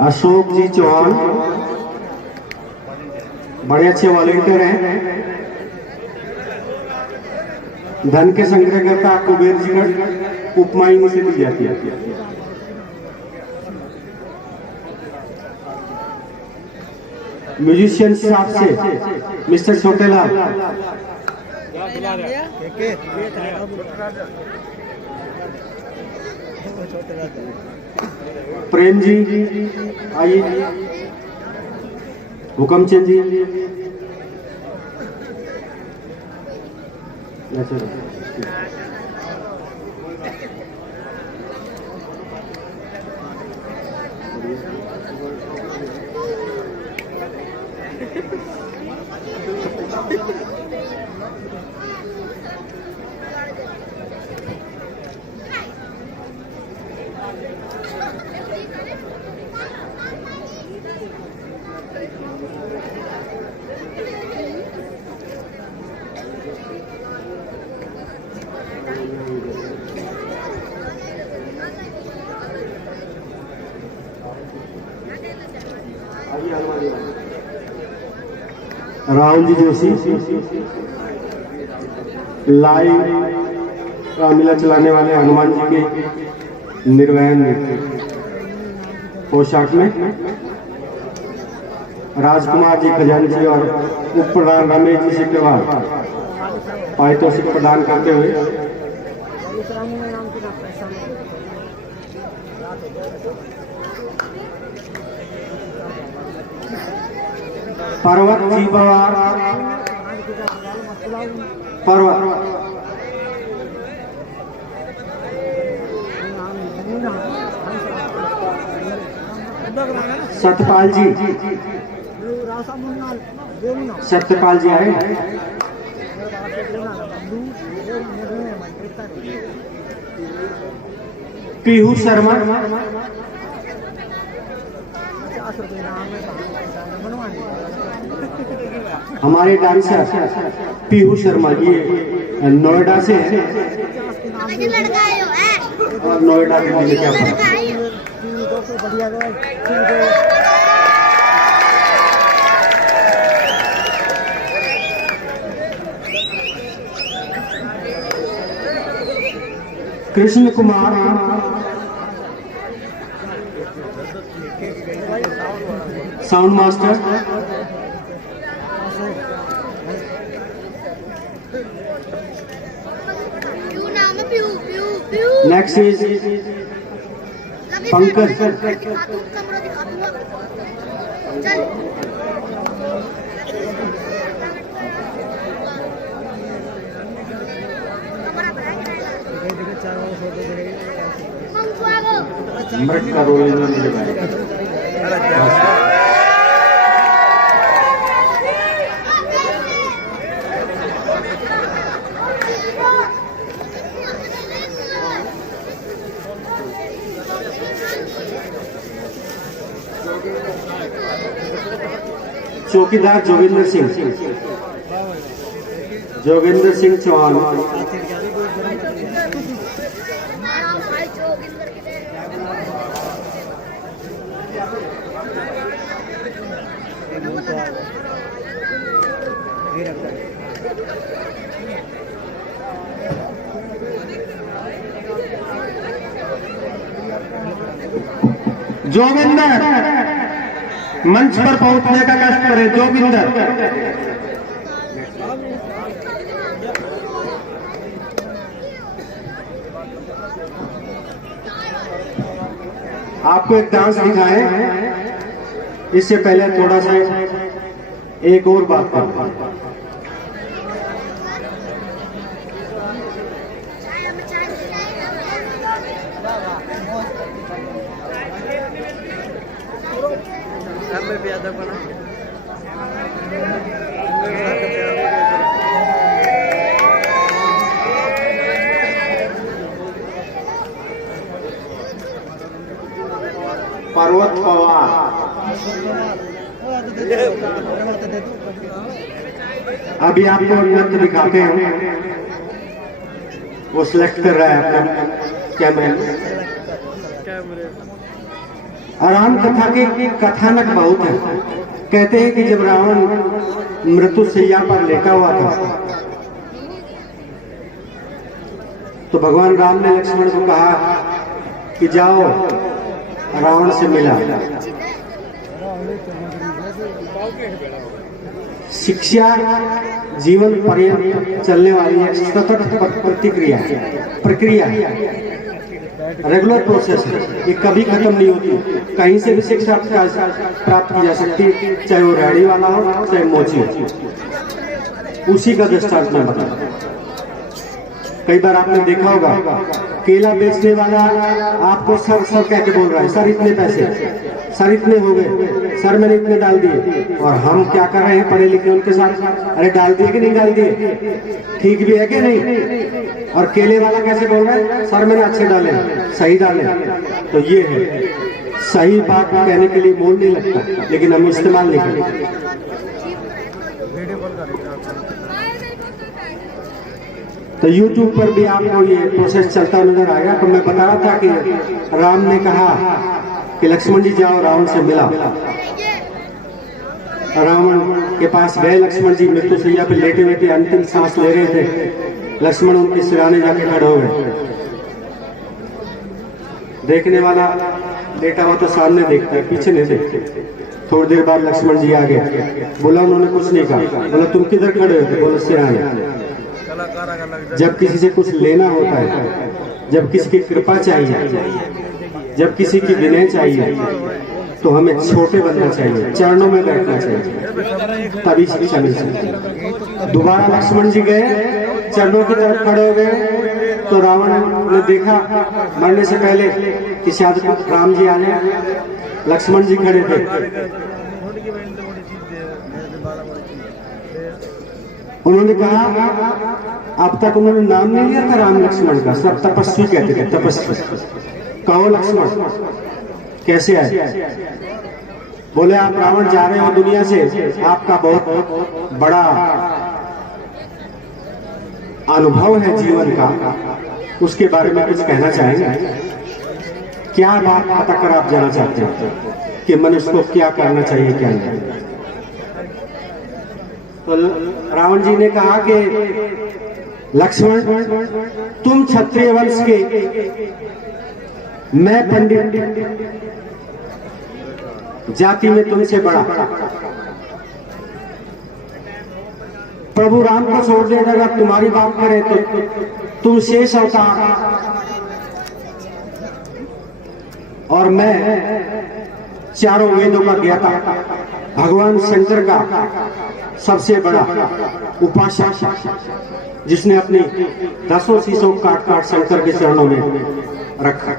अशोक जी चौहान, बड़े अच्छे वॉलेंटियर हैं। धन के संग्रहकर्ता कुबेर जी का उपमा इन्हीं से दी जाती है। म्यूजिशियन हिसाब से मिस्टर छोटेलाल, प्रेम जी आइए, हुकम चंद जी, राहुल जी जोशी, लाइव का मेला चलाने वाले हनुमान जी के निर्वहन पोशाक में, राजकुमार जी खजांची और उप प्रधान रमेश जी सिकरवाल पारितोषिक प्रदान करते हुए पर्वत जी पवार, पर्वत सत्यपाल जी, सत्यपाल जी आए, पीहू शर्मा, हमारे डांसर पीहू शर्मा जी नोएडा से हैं और नोएडा के लिए क्या पता। Krishna Kumar, sound master, next is Pankaj, मृत का रोल इन्होंने निभाया। चौकीदार जोगिंदर सिंह चौहान, जोगिंदर मंच पर पहुंचने का कष्ट करें। जोगिंदर आपको एक डांस दिखाएं, इससे पहले थोड़ा सा एक और बात करता हूं। हमें भी आधा बना पर्वत पवार अभी आपको नृत्य दिखाते हैं, वो सिलेक्ट कर रहा है अपना कैमरे। राम कथा के कथानक बहुत है। कहते हैं कि जब रावण मृत्यु शैया पर लेटा हुआ था तो भगवान राम ने लक्ष्मण को कहा कि जाओ रावण से मिला। शिक्षा जीवन पर्यंत चलने वाली एक सतत प्रक्रिया है, रेगुलर प्रोसेस है, ये कभी खत्म नहीं होती। कहीं से भी शिक्षा प्राप्त की जा सकती है, चाहे वो रेहड़ी वाला हो चाहे मोची हो। उसी का दृष्टांत मैं बता। कई बार आपने देखा होगा केला बेचने वाला आपको सर सर कह के बोल रहा है, सर इतने पैसे, सर इतने हो गए, सर मैंने इतने डाल दिए। और हम क्या कर रहे हैं पढ़े लिखे उनके साथ, अरे डाल दिए कि नहीं डाल दिए, ठीक भी है कि नहीं। और केले वाला कैसे बोल रहा है, सर मैंने अच्छे डाले, सही डाले। तो ये है, सही बात कहने के लिए मोल नहीं लगता, लेकिन हम इस्तेमाल नहीं करते। तो YouTube पर भी आपको ये प्रोसेस चलता नजर आएगा। तो मैं बता रहा था कि राम ने कहा कि लक्ष्मण जी जाओ रावण से मिला। रावण के पास गए, लक्ष्मण जी मृत्यु शैया पे लेटे हुए थे, अंतिम सांस ले रहे थे। लक्ष्मण उनके सिराने जाके खड़े हो गए। देखने वाला लेटा हुआ तो सामने देखता है, पीछे नहीं देखते। थोड़ी देर बाद लक्ष्मण जी आ गए, बोला उन्होंने कुछ नहीं कहा। बोला तुम किधर खड़े हो थे? बोला सिराने। जब किसी से कुछ लेना होता है, जब किसी की कृपा चाहिए, जब किसी की विनय चाहिए, तो हमें छोटे बनना चाहिए, चरणों में बैठना चाहिए, तभी शिक्षा मिल सकती है। दोबारा लक्ष्मण जी गए, चरणों की तरफ खड़े हो गए, तो रावण ने देखा मरने से पहले कि शायद राम जी आने। लक्ष्मण जी खड़े थे, उन्होंने कहा, अब तक उन्होंने नाम नहीं लिया था राम लक्ष्मण का, सब तपस्वी कहते थे, तपस्वी। कहो लक्ष्मण कैसे आए? बोले आप रावण जा रहे हो दुनिया से, आपका बहुत बड़ा अनुभव है जीवन का, उसके बारे में कुछ कहना चाहेंगे? क्या बात पता कर आप जाना चाहते हो कि मनुष्य को क्या करना चाहिए क्या नहीं? तो रावण जी ने कहा कि लक्ष्मण तुम क्षत्रिय वंश के, मैं पंडित, जाति में तुमसे बड़ा। प्रभु राम को छोड़ देना, अगर तुम्हारी बात करें तो तुम शेष अवतार और मैं चारों वेदों का ज्ञाता, भगवान शंकर का सबसे बड़ा उपासक, जिसने अपनी 10 शीशों काट काट शंकर के चरणों में रखा।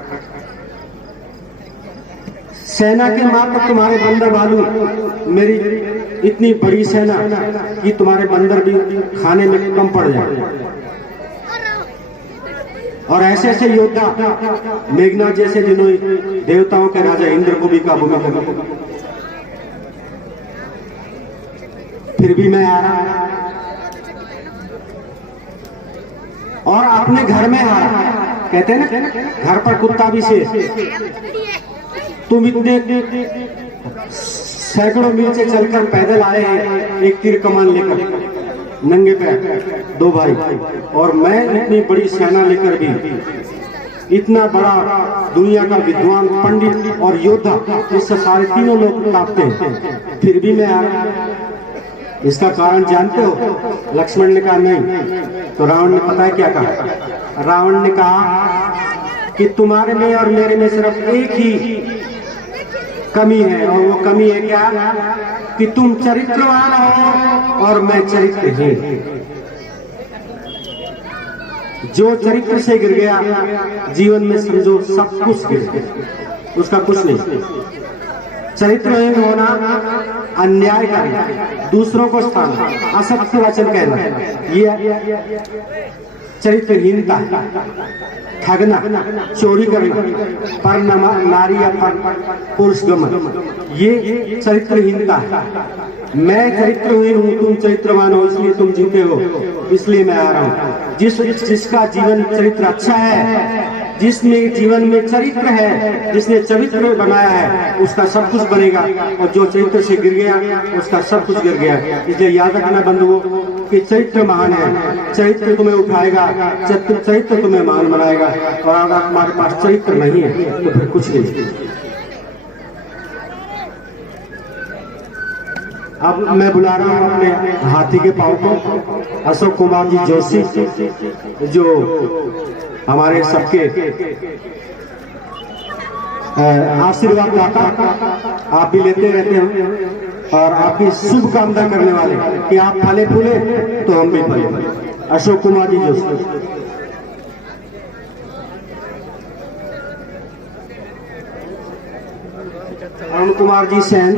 सेना के मात्र तुम्हारे बंदर भालू, मेरी इतनी बड़ी सेना कि तुम्हारे बंदर भी खाने में कम पड़ जाए। और ऐसे ऐसे योद्धा मेघनाथ जैसे जिन्होंने देवताओं के राजा इंद्र को भी काबू में कर लिया। फिर भी मैं आ रहा और अपने घर में आ रहा। कहते हैं ना घर पर कुत्ता भी शेर। तुम इतने सैकड़ों मील से चलकर पैदल आए हैं एक तीर कमान लेकर, नंगे पैर, दो भाई, और मैं इतनी बड़ी सेना लेकर भी, इतना बड़ा दुनिया का विद्वान पंडित और योद्धा, इससे सारे तीनों लोग कांपते हैं, फिर भी मैं आ रहा। इसका कारण जानते हो? लक्ष्मण ने कहा नहीं। तो रावण ने पता है क्या कहा? रावण ने कहा कि तुम्हारे में और मेरे में सिर्फ एक ही कमी है, और वो कमी है क्या? कि तुम चरित्रवान हो और मैं चरित्रहीन। जो चरित्र से गिर गया जीवन में समझो सब कुछ गिर गया, उसका कुछ नहीं। चरित्रहीन होना अन्याय करना, दूसरों को स्थान, असत्य वचन कहना, ये चरित्रहीनता, ठगना, चोरी करना, पर नारी या पुरुष गमन, ये चरित्रहीनता है। मैं चरित्रहीन हूँ, तुम चरित्रवान हो, इसलिए तुम जीते हो, इसलिए मैं आ रहा हूँ। जिसका जीवन चरित्र अच्छा है, जिसमें जीवन में चरित्र है, जिसने चरित्र बनाया है, उसका सब कुछ बनेगा, और जो चरित्र से गिर गया उसका सब कुछ गिर गया। इसलिए याद रखना बंधुओं कि चरित्र महान है, चरित्र तुम्हें उठाएगा, चरित्र तुम्हें महान बनाएगा, और अगर तुम्हारे पास चरित्र नहीं है तो फिर कुछ नहीं। अब मैं बुला रहा हूँ अपने हाथी के पांव को अशोक कुमार जी जोशी, जो हमारे सबके आशीर्वाद दाता, आप भी लेते रहते हैं और आपकी शुभ कामना करने वाले कि आप फले फूले तो हम भी फले। अशोक कुमार जी जोशी। अरुण कुमार जी सैन,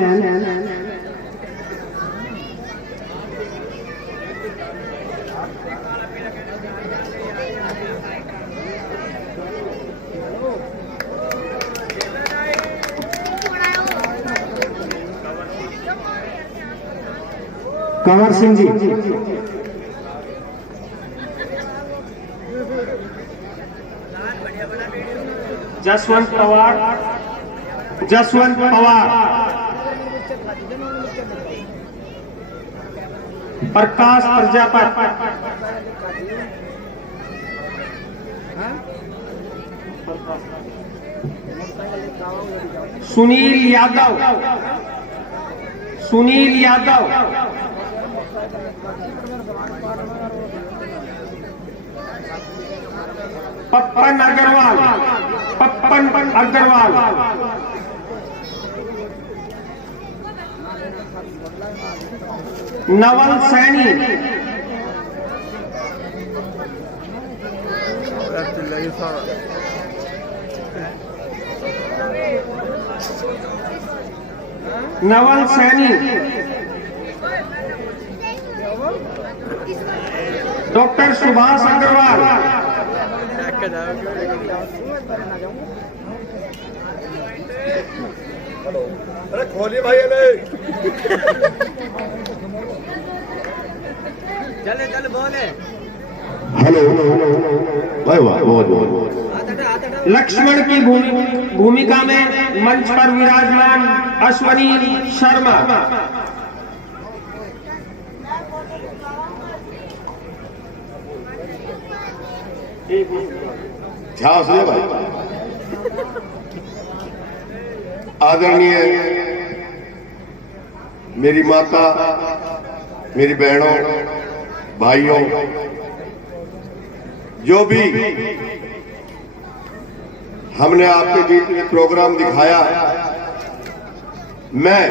कंवर सिंह जी, जसवंत पवार, जसवंत पवार, प्रकाश प्रजापति, सुनील यादव, सुनील यादव, पप्पन अग्रवाल, पप्पन अग्रवाल, नवल सैनी, नवल सैनी, डॉक्टर सुभाष अग्रवाल, अरे खोलिए भाई, चले चल बोले। हेलो भाई, वाह, बहुत बहुत। लक्ष्मण की भूमिका में मंच पर विराजमान अश्वनी शर्मा, ध्यान से भाई। आदरणीय मेरी माता, मेरी बहनों, भाइयों, जो भी हमने आपके बीच में प्रोग्राम दिखाया, मैं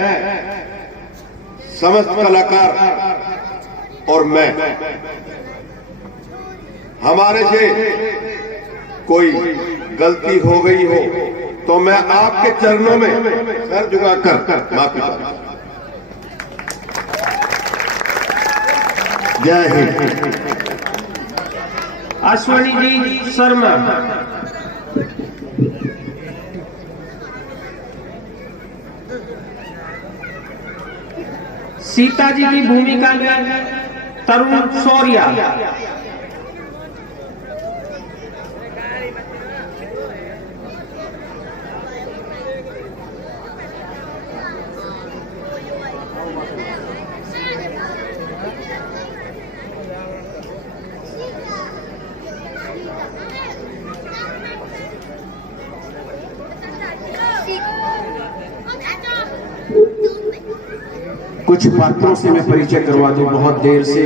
समस्त कलाकार और मैं, हमारे से कोई गलती हो गई हो तो मैं आपके चरणों में सर झुकाकर माफी चाहता हूं। जय हिंद। अश्वनी जी शर्मा, सीता जी की भूमिका में तरुण शौर्या, कुछ पात्रों से मैं परिचय करवा दूं, बहुत देर से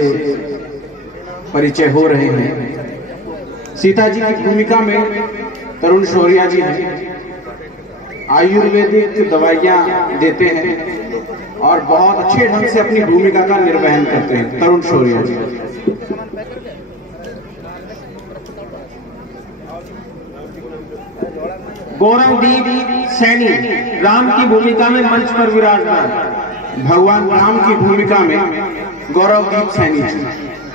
परिचय हो रहे हैं। सीता जी की भूमिका में तरुण शौर्या जी हैं, आयुर्वेदिक दवाइयां देते हैं और बहुत अच्छे ढंग से अपनी भूमिका का निर्वहन करते हैं तरुण शौर्या जी। गौरवदीप सैनी राम की भूमिका में मंच पर विराजमान, भगवान राम की भूमिका में गौरवदीप सैनी जी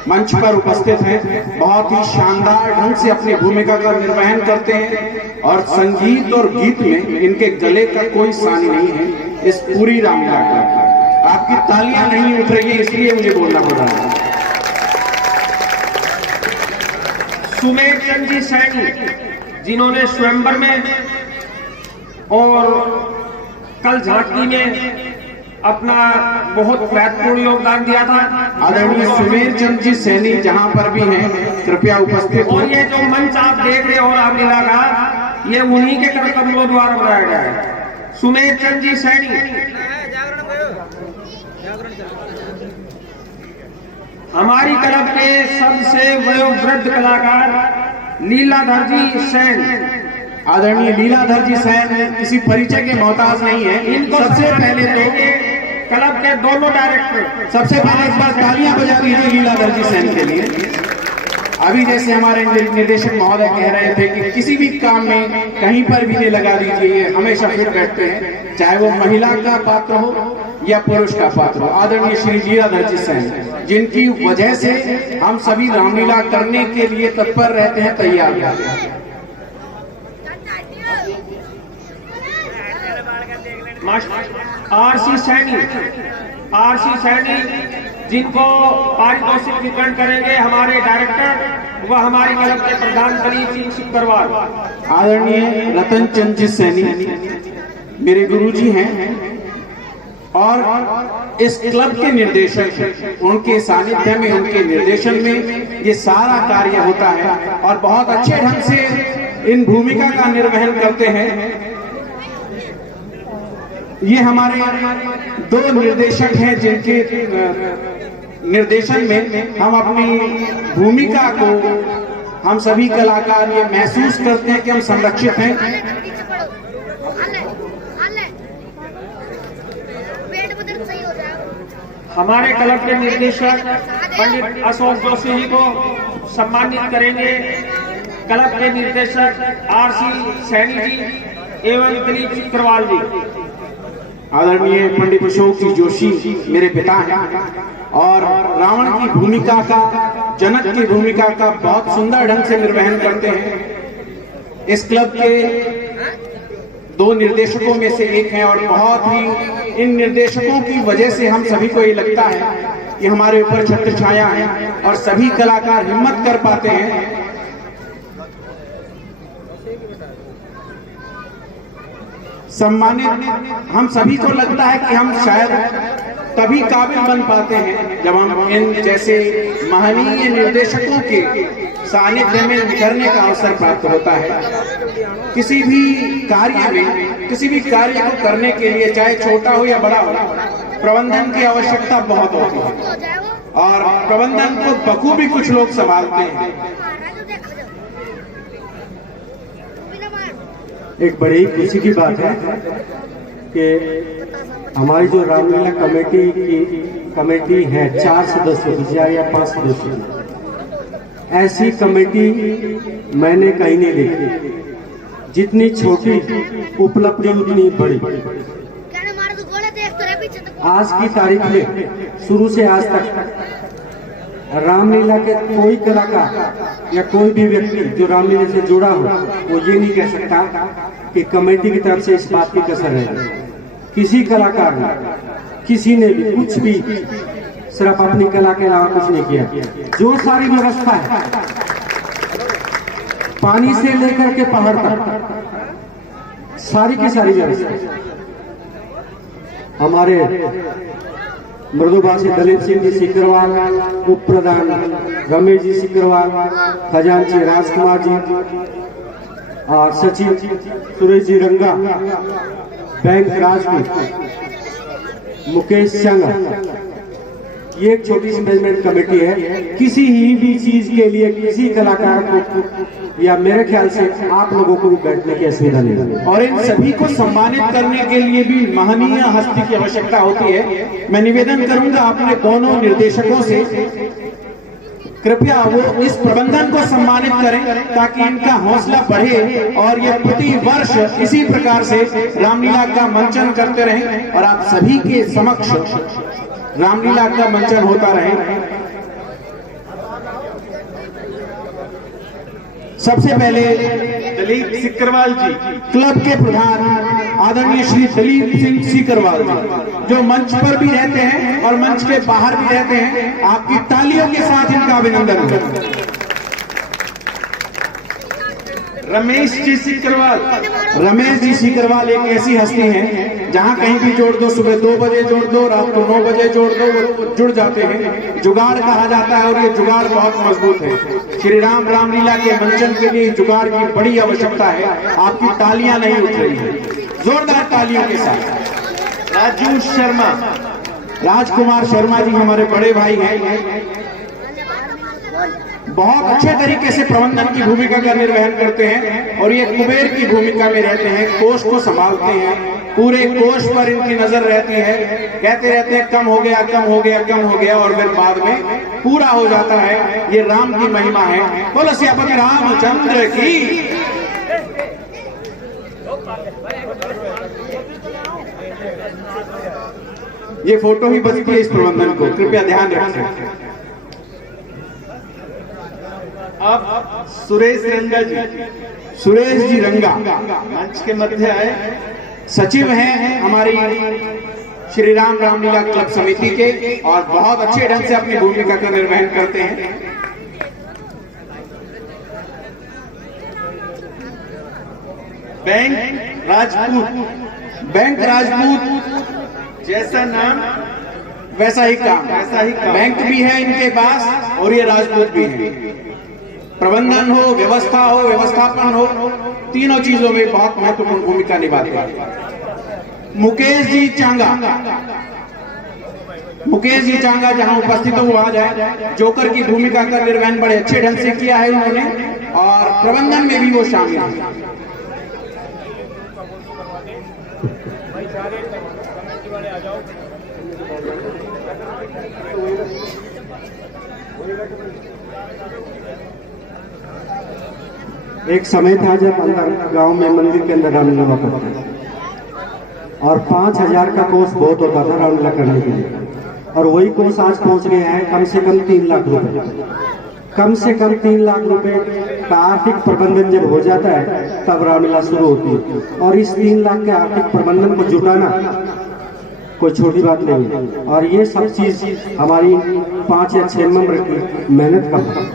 मंच पर उपस्थित हैं, बहुत ही शानदार ढंग से अपनी भूमिका का निर्वहन करते हैं और संगीत और गीत में इनके गले का कोई सानी नहीं है इस पूरी रामलीला का। आपकी तालियां नहीं उठ रही है इसलिए मुझे बोलना पड़ रहा है। सुमेर चंद जी सैनी जिन्होंने स्वयंवर में और कल झांकी में अपना बहुत महत्वपूर्ण योगदान दिया था। आदरणीय सुमेर चंद जी सैनी जहां पर भी हैं कृपया उपस्थित हो। और ये जो मंच आप देख रहे हो रामलीला का, ये उन्हीं के कर कमलों द्वारा बनाया गया है। सुमेर चंद जी सैनी हमारी क्लब के सबसे वयोवृद्ध कलाकार लीलाधर जी सैन, आदरणीय लीलाधर जी सैन किसी परिचय के मोहताज नहीं है। इनको सबसे पहले तो क्लब के दोनों डायरेक्टर सबसे पहले एक बार तालियां बजा दीजिए लीलाधर जी सैन के लिए। अभी जैसे हमारे निर्देशक महोदय कह रहे थे कि किसी भी काम में कहीं पर भी नहीं लगा दीजिए, ये हमेशा फिट बैठते हैं, चाहे वो महिला का पात्र हो या पुरुष का पात्र हो। आदरणीय श्री लीलाधर जी सैन जिनकी वजह से हम सभी रामलीला करने के लिए तत्पर रहते हैं, तैयार रहते हैं। आरसी सैनी जिनको पारितोषिक वितरण करेंगे हमारे डायरेक्टर व हमारी क्लब के प्रधान दलीप सिंह सिकरवाल। आदरणीय रतन चंद जी सैनी मेरे गुरुजी हैं और इस क्लब के निर्देशक हैं। उनके सानिध्य में, उनके निर्देशन में ये सारा कार्य होता है और बहुत अच्छे ढंग से इन भूमिका का निर्वहन करते हैं। ये हमारे दो निर्देशक हैं जिनके निर्देशन में हम अपनी भूमिका को, हम सभी कलाकार ये महसूस करते हैं कि हम संरक्षित हैं। हमारे क्लब के निर्देशक पंडित अशोक जोशी जी को सम्मानित करेंगे क्लब के निर्देशक आरसी सैनी जी एवं दलीप सिकरवाल जी। आदरणीय पंडित अशोक जी जोशी मेरे पिता हैं और रावण की भूमिका का, जनक की भूमिका का बहुत सुंदर ढंग से निर्वहन करते हैं। इस क्लब के दो निर्देशकों में से एक हैं और बहुत ही इन निर्देशकों की वजह से हम सभी को ये लगता है कि हमारे ऊपर छत्र छाया है और सभी कलाकार हिम्मत कर पाते हैं। सम्मानित हम सभी को लगता है कि हम शायद तभी काबिल बन पाते हैं जब हम इन जैसे महनीय निर्देशकों के सानिध्य में उतरने का अवसर प्राप्त होता है। किसी भी कार्य में, किसी भी कार्य को करने के लिए, चाहे छोटा हो या बड़ा हो, प्रबंधन की आवश्यकता बहुत होती है और प्रबंधन को बखूबी कुछ लोग संभालते हैं। एक बड़ी खुशी की बात है कि हमारी जो रामलीला कमेटी है 4 सदस्यों की या 5 सदस्यों की, ऐसी कमेटी मैंने कहीं नहीं देखी। जितनी छोटी उपलब्धि उतनी बड़ी। आज की तारीख में शुरू से आज तक रामलीला के कोई कलाकार या कोई भी व्यक्ति जो रामलीला से जुड़ा हो वो ये नहीं कह सकता कि कमेटी की तरफ से इस बात की कसर है। किसी कलाकार ने, किसी ने भी कुछ भी सिर्फ अपनी कला के अलावा कुछ नहीं किया। जो सारी व्यवस्था है, पानी से लेकर के पहाड़ तक सारी की सारी व्यवस्था हमारे मृदुभाषी दलित सिंह जी सिकरवाल, उप प्रधान रमेश जी सिकरवाल, खजांची राजकुमार जी और सचिव सुरेश जी रंगा, बैंक राजपूत, मुकेश चंगा, ये एक छोटी सी मैनेजमेंट कमेटी है। किसी ही भी चीज के लिए किसी कलाकार को या मेरे ख्याल से आप लोगों को भी बैठने की असुविधा नहीं है। और इन सभी को सम्मानित करने के लिए भी महनीय हस्ती की आवश्यकता होती है। मैं निवेदन करूंगा अपने दोनों निर्देशकों से, कृपया वो इस प्रबंधन को सम्मानित करें ताकि इनका हौसला बढ़े और ये प्रति वर्ष इसी प्रकार से रामलीला का मंचन करते रहें और आप सभी के समक्ष रामलीला का मंचन होता रहे। सबसे पहले दलीप सिकरवाल जी, क्लब के प्रधान आदरणीय श्री दलीप सिंह सिकरवाल जी, जो मंच पर भी रहते हैं और मंच के बाहर भी रहते हैं। आपकी तालियों के साथ इनका अभिनंदन करें। रमेश जी सिकरवाल, रमेश जी सिकरवाल एक ऐसी हस्ती है जहां कहीं भी जोड़ दो, सुबह 2 बजे जोड़ दो, रात को 9 बजे जोड़ दो, वो जुड़ जाते हैं। जुगाड़ कहा जाता है और ये जुगाड़ बहुत मजबूत है। श्री राम रामलीला के मंचन के लिए जुगाड़ की बड़ी आवश्यकता है। आपकी तालियां नहीं उठ रही है, जोरदार तालियों के साथ। राजू शर्मा, राजकुमार शर्मा जी हमारे बड़े भाई हैं, बहुत अच्छे तरीके से प्रबंधन की भूमिका का निर्वहन करते हैं और ये कुबेर की भूमिका में रहते हैं, कोष को संभालते हैं, पूरे कोष पर इनकी नजर रहती है। कहते रहते हैं कम हो गया, कम हो गया, कम हो गया और फिर बाद में पूरा हो जाता है। ये राम की महिमा है। बोलो सियापति रामचंद्र की। ये फोटो ही बचती है इस प्रबंधन को, कृपया ध्यान रखें। अब सुरेश रंगा जी, सुरेश जी रंगा मंच के मध्य आए। सचिव हैं हमारी श्री राम रामलीला क्लब समिति के और बहुत अच्छे ढंग से अपनी भूमिका का निर्वहन करते हैं। बैंक राजपूत, बैंक राजपूत जैसा नाम वैसा ही काम, वैसा ही काम। बैंक भी है इनके पास और ये राजपूत भी है। प्रबंधन हो, व्यवस्था हो, व्यवस्थापन हो, तीनों चीजों में बहुत महत्वपूर्ण भूमिका निभाते हैं। मुकेश जी चांगा, मुकेश जी चांगा जहां उपस्थित हो वो आ जाए। जोकर की भूमिका का निर्वहन बड़े अच्छे ढंग से किया है उन्होंने और प्रबंधन में भी वो शामिल है। एक समय था जब अंदर गांव में मंदिर के अंदर रामलीला हुआ करता था और 5000 का कोर्स बहुत होता था रामलीला करने के लिए, और वही कोर्स आज पहुंच गया है कम से कम 3 लाख रुपए। कम से कम 3 लाख रुपए का आर्थिक प्रबंधन जब हो जाता है तब रामलीला शुरू होती है। और इस 3 लाख के आर्थिक प्रबंधन को जुटाना कोई छोटी बात नहीं है और ये सब चीज हमारी 5 या 6 मेंबर की मेहनत का है।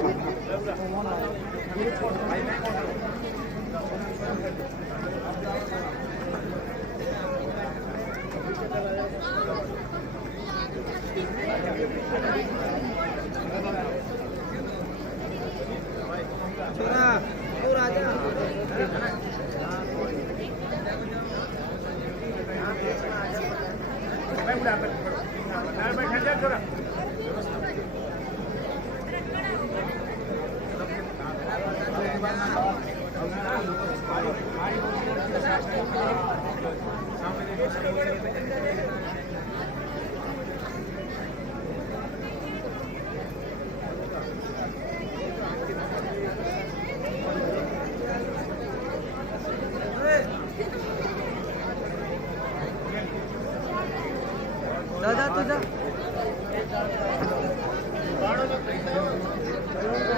दादा तुझा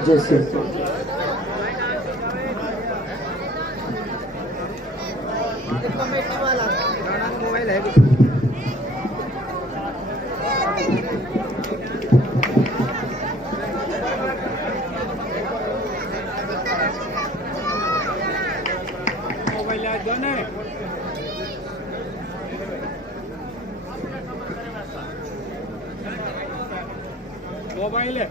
जैसे मोबाइल है मोबाइल है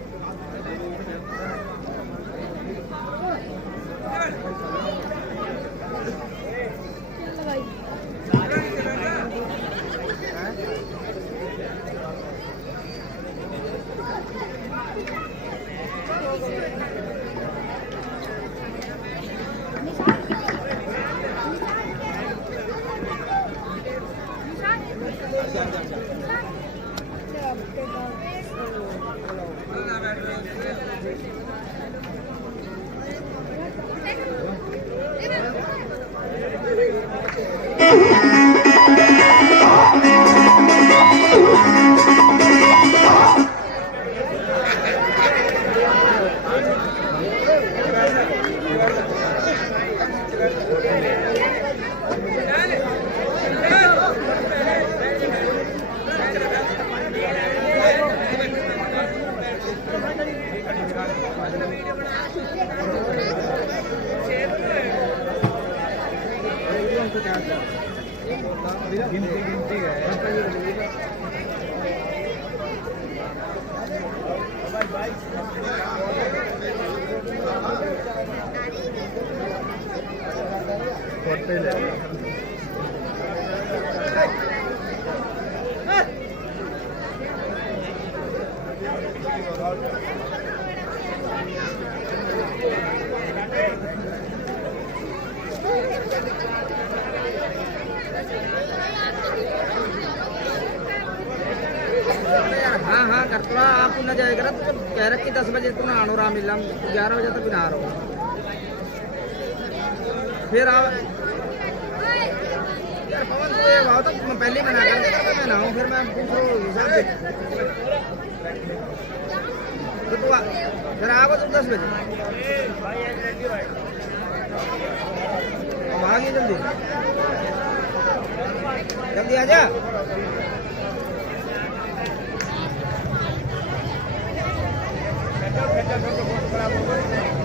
हाँ हाँ कर थोड़ा आप ना जाएगा तो कह रहे कि 10 बजे तो ना आनो रामलीला 11 बजे तक ना आ रहा हूँ फिर आप यार पवन तो ये भाव तो मैं पहले मना कर देगा मैं ना हूँ फिर मैं पूछ रहा हूँ हिसाब से तो फिर आओ तुम 10 बजे अब आगे जल्दी जल्दी आ जा खराब हो गया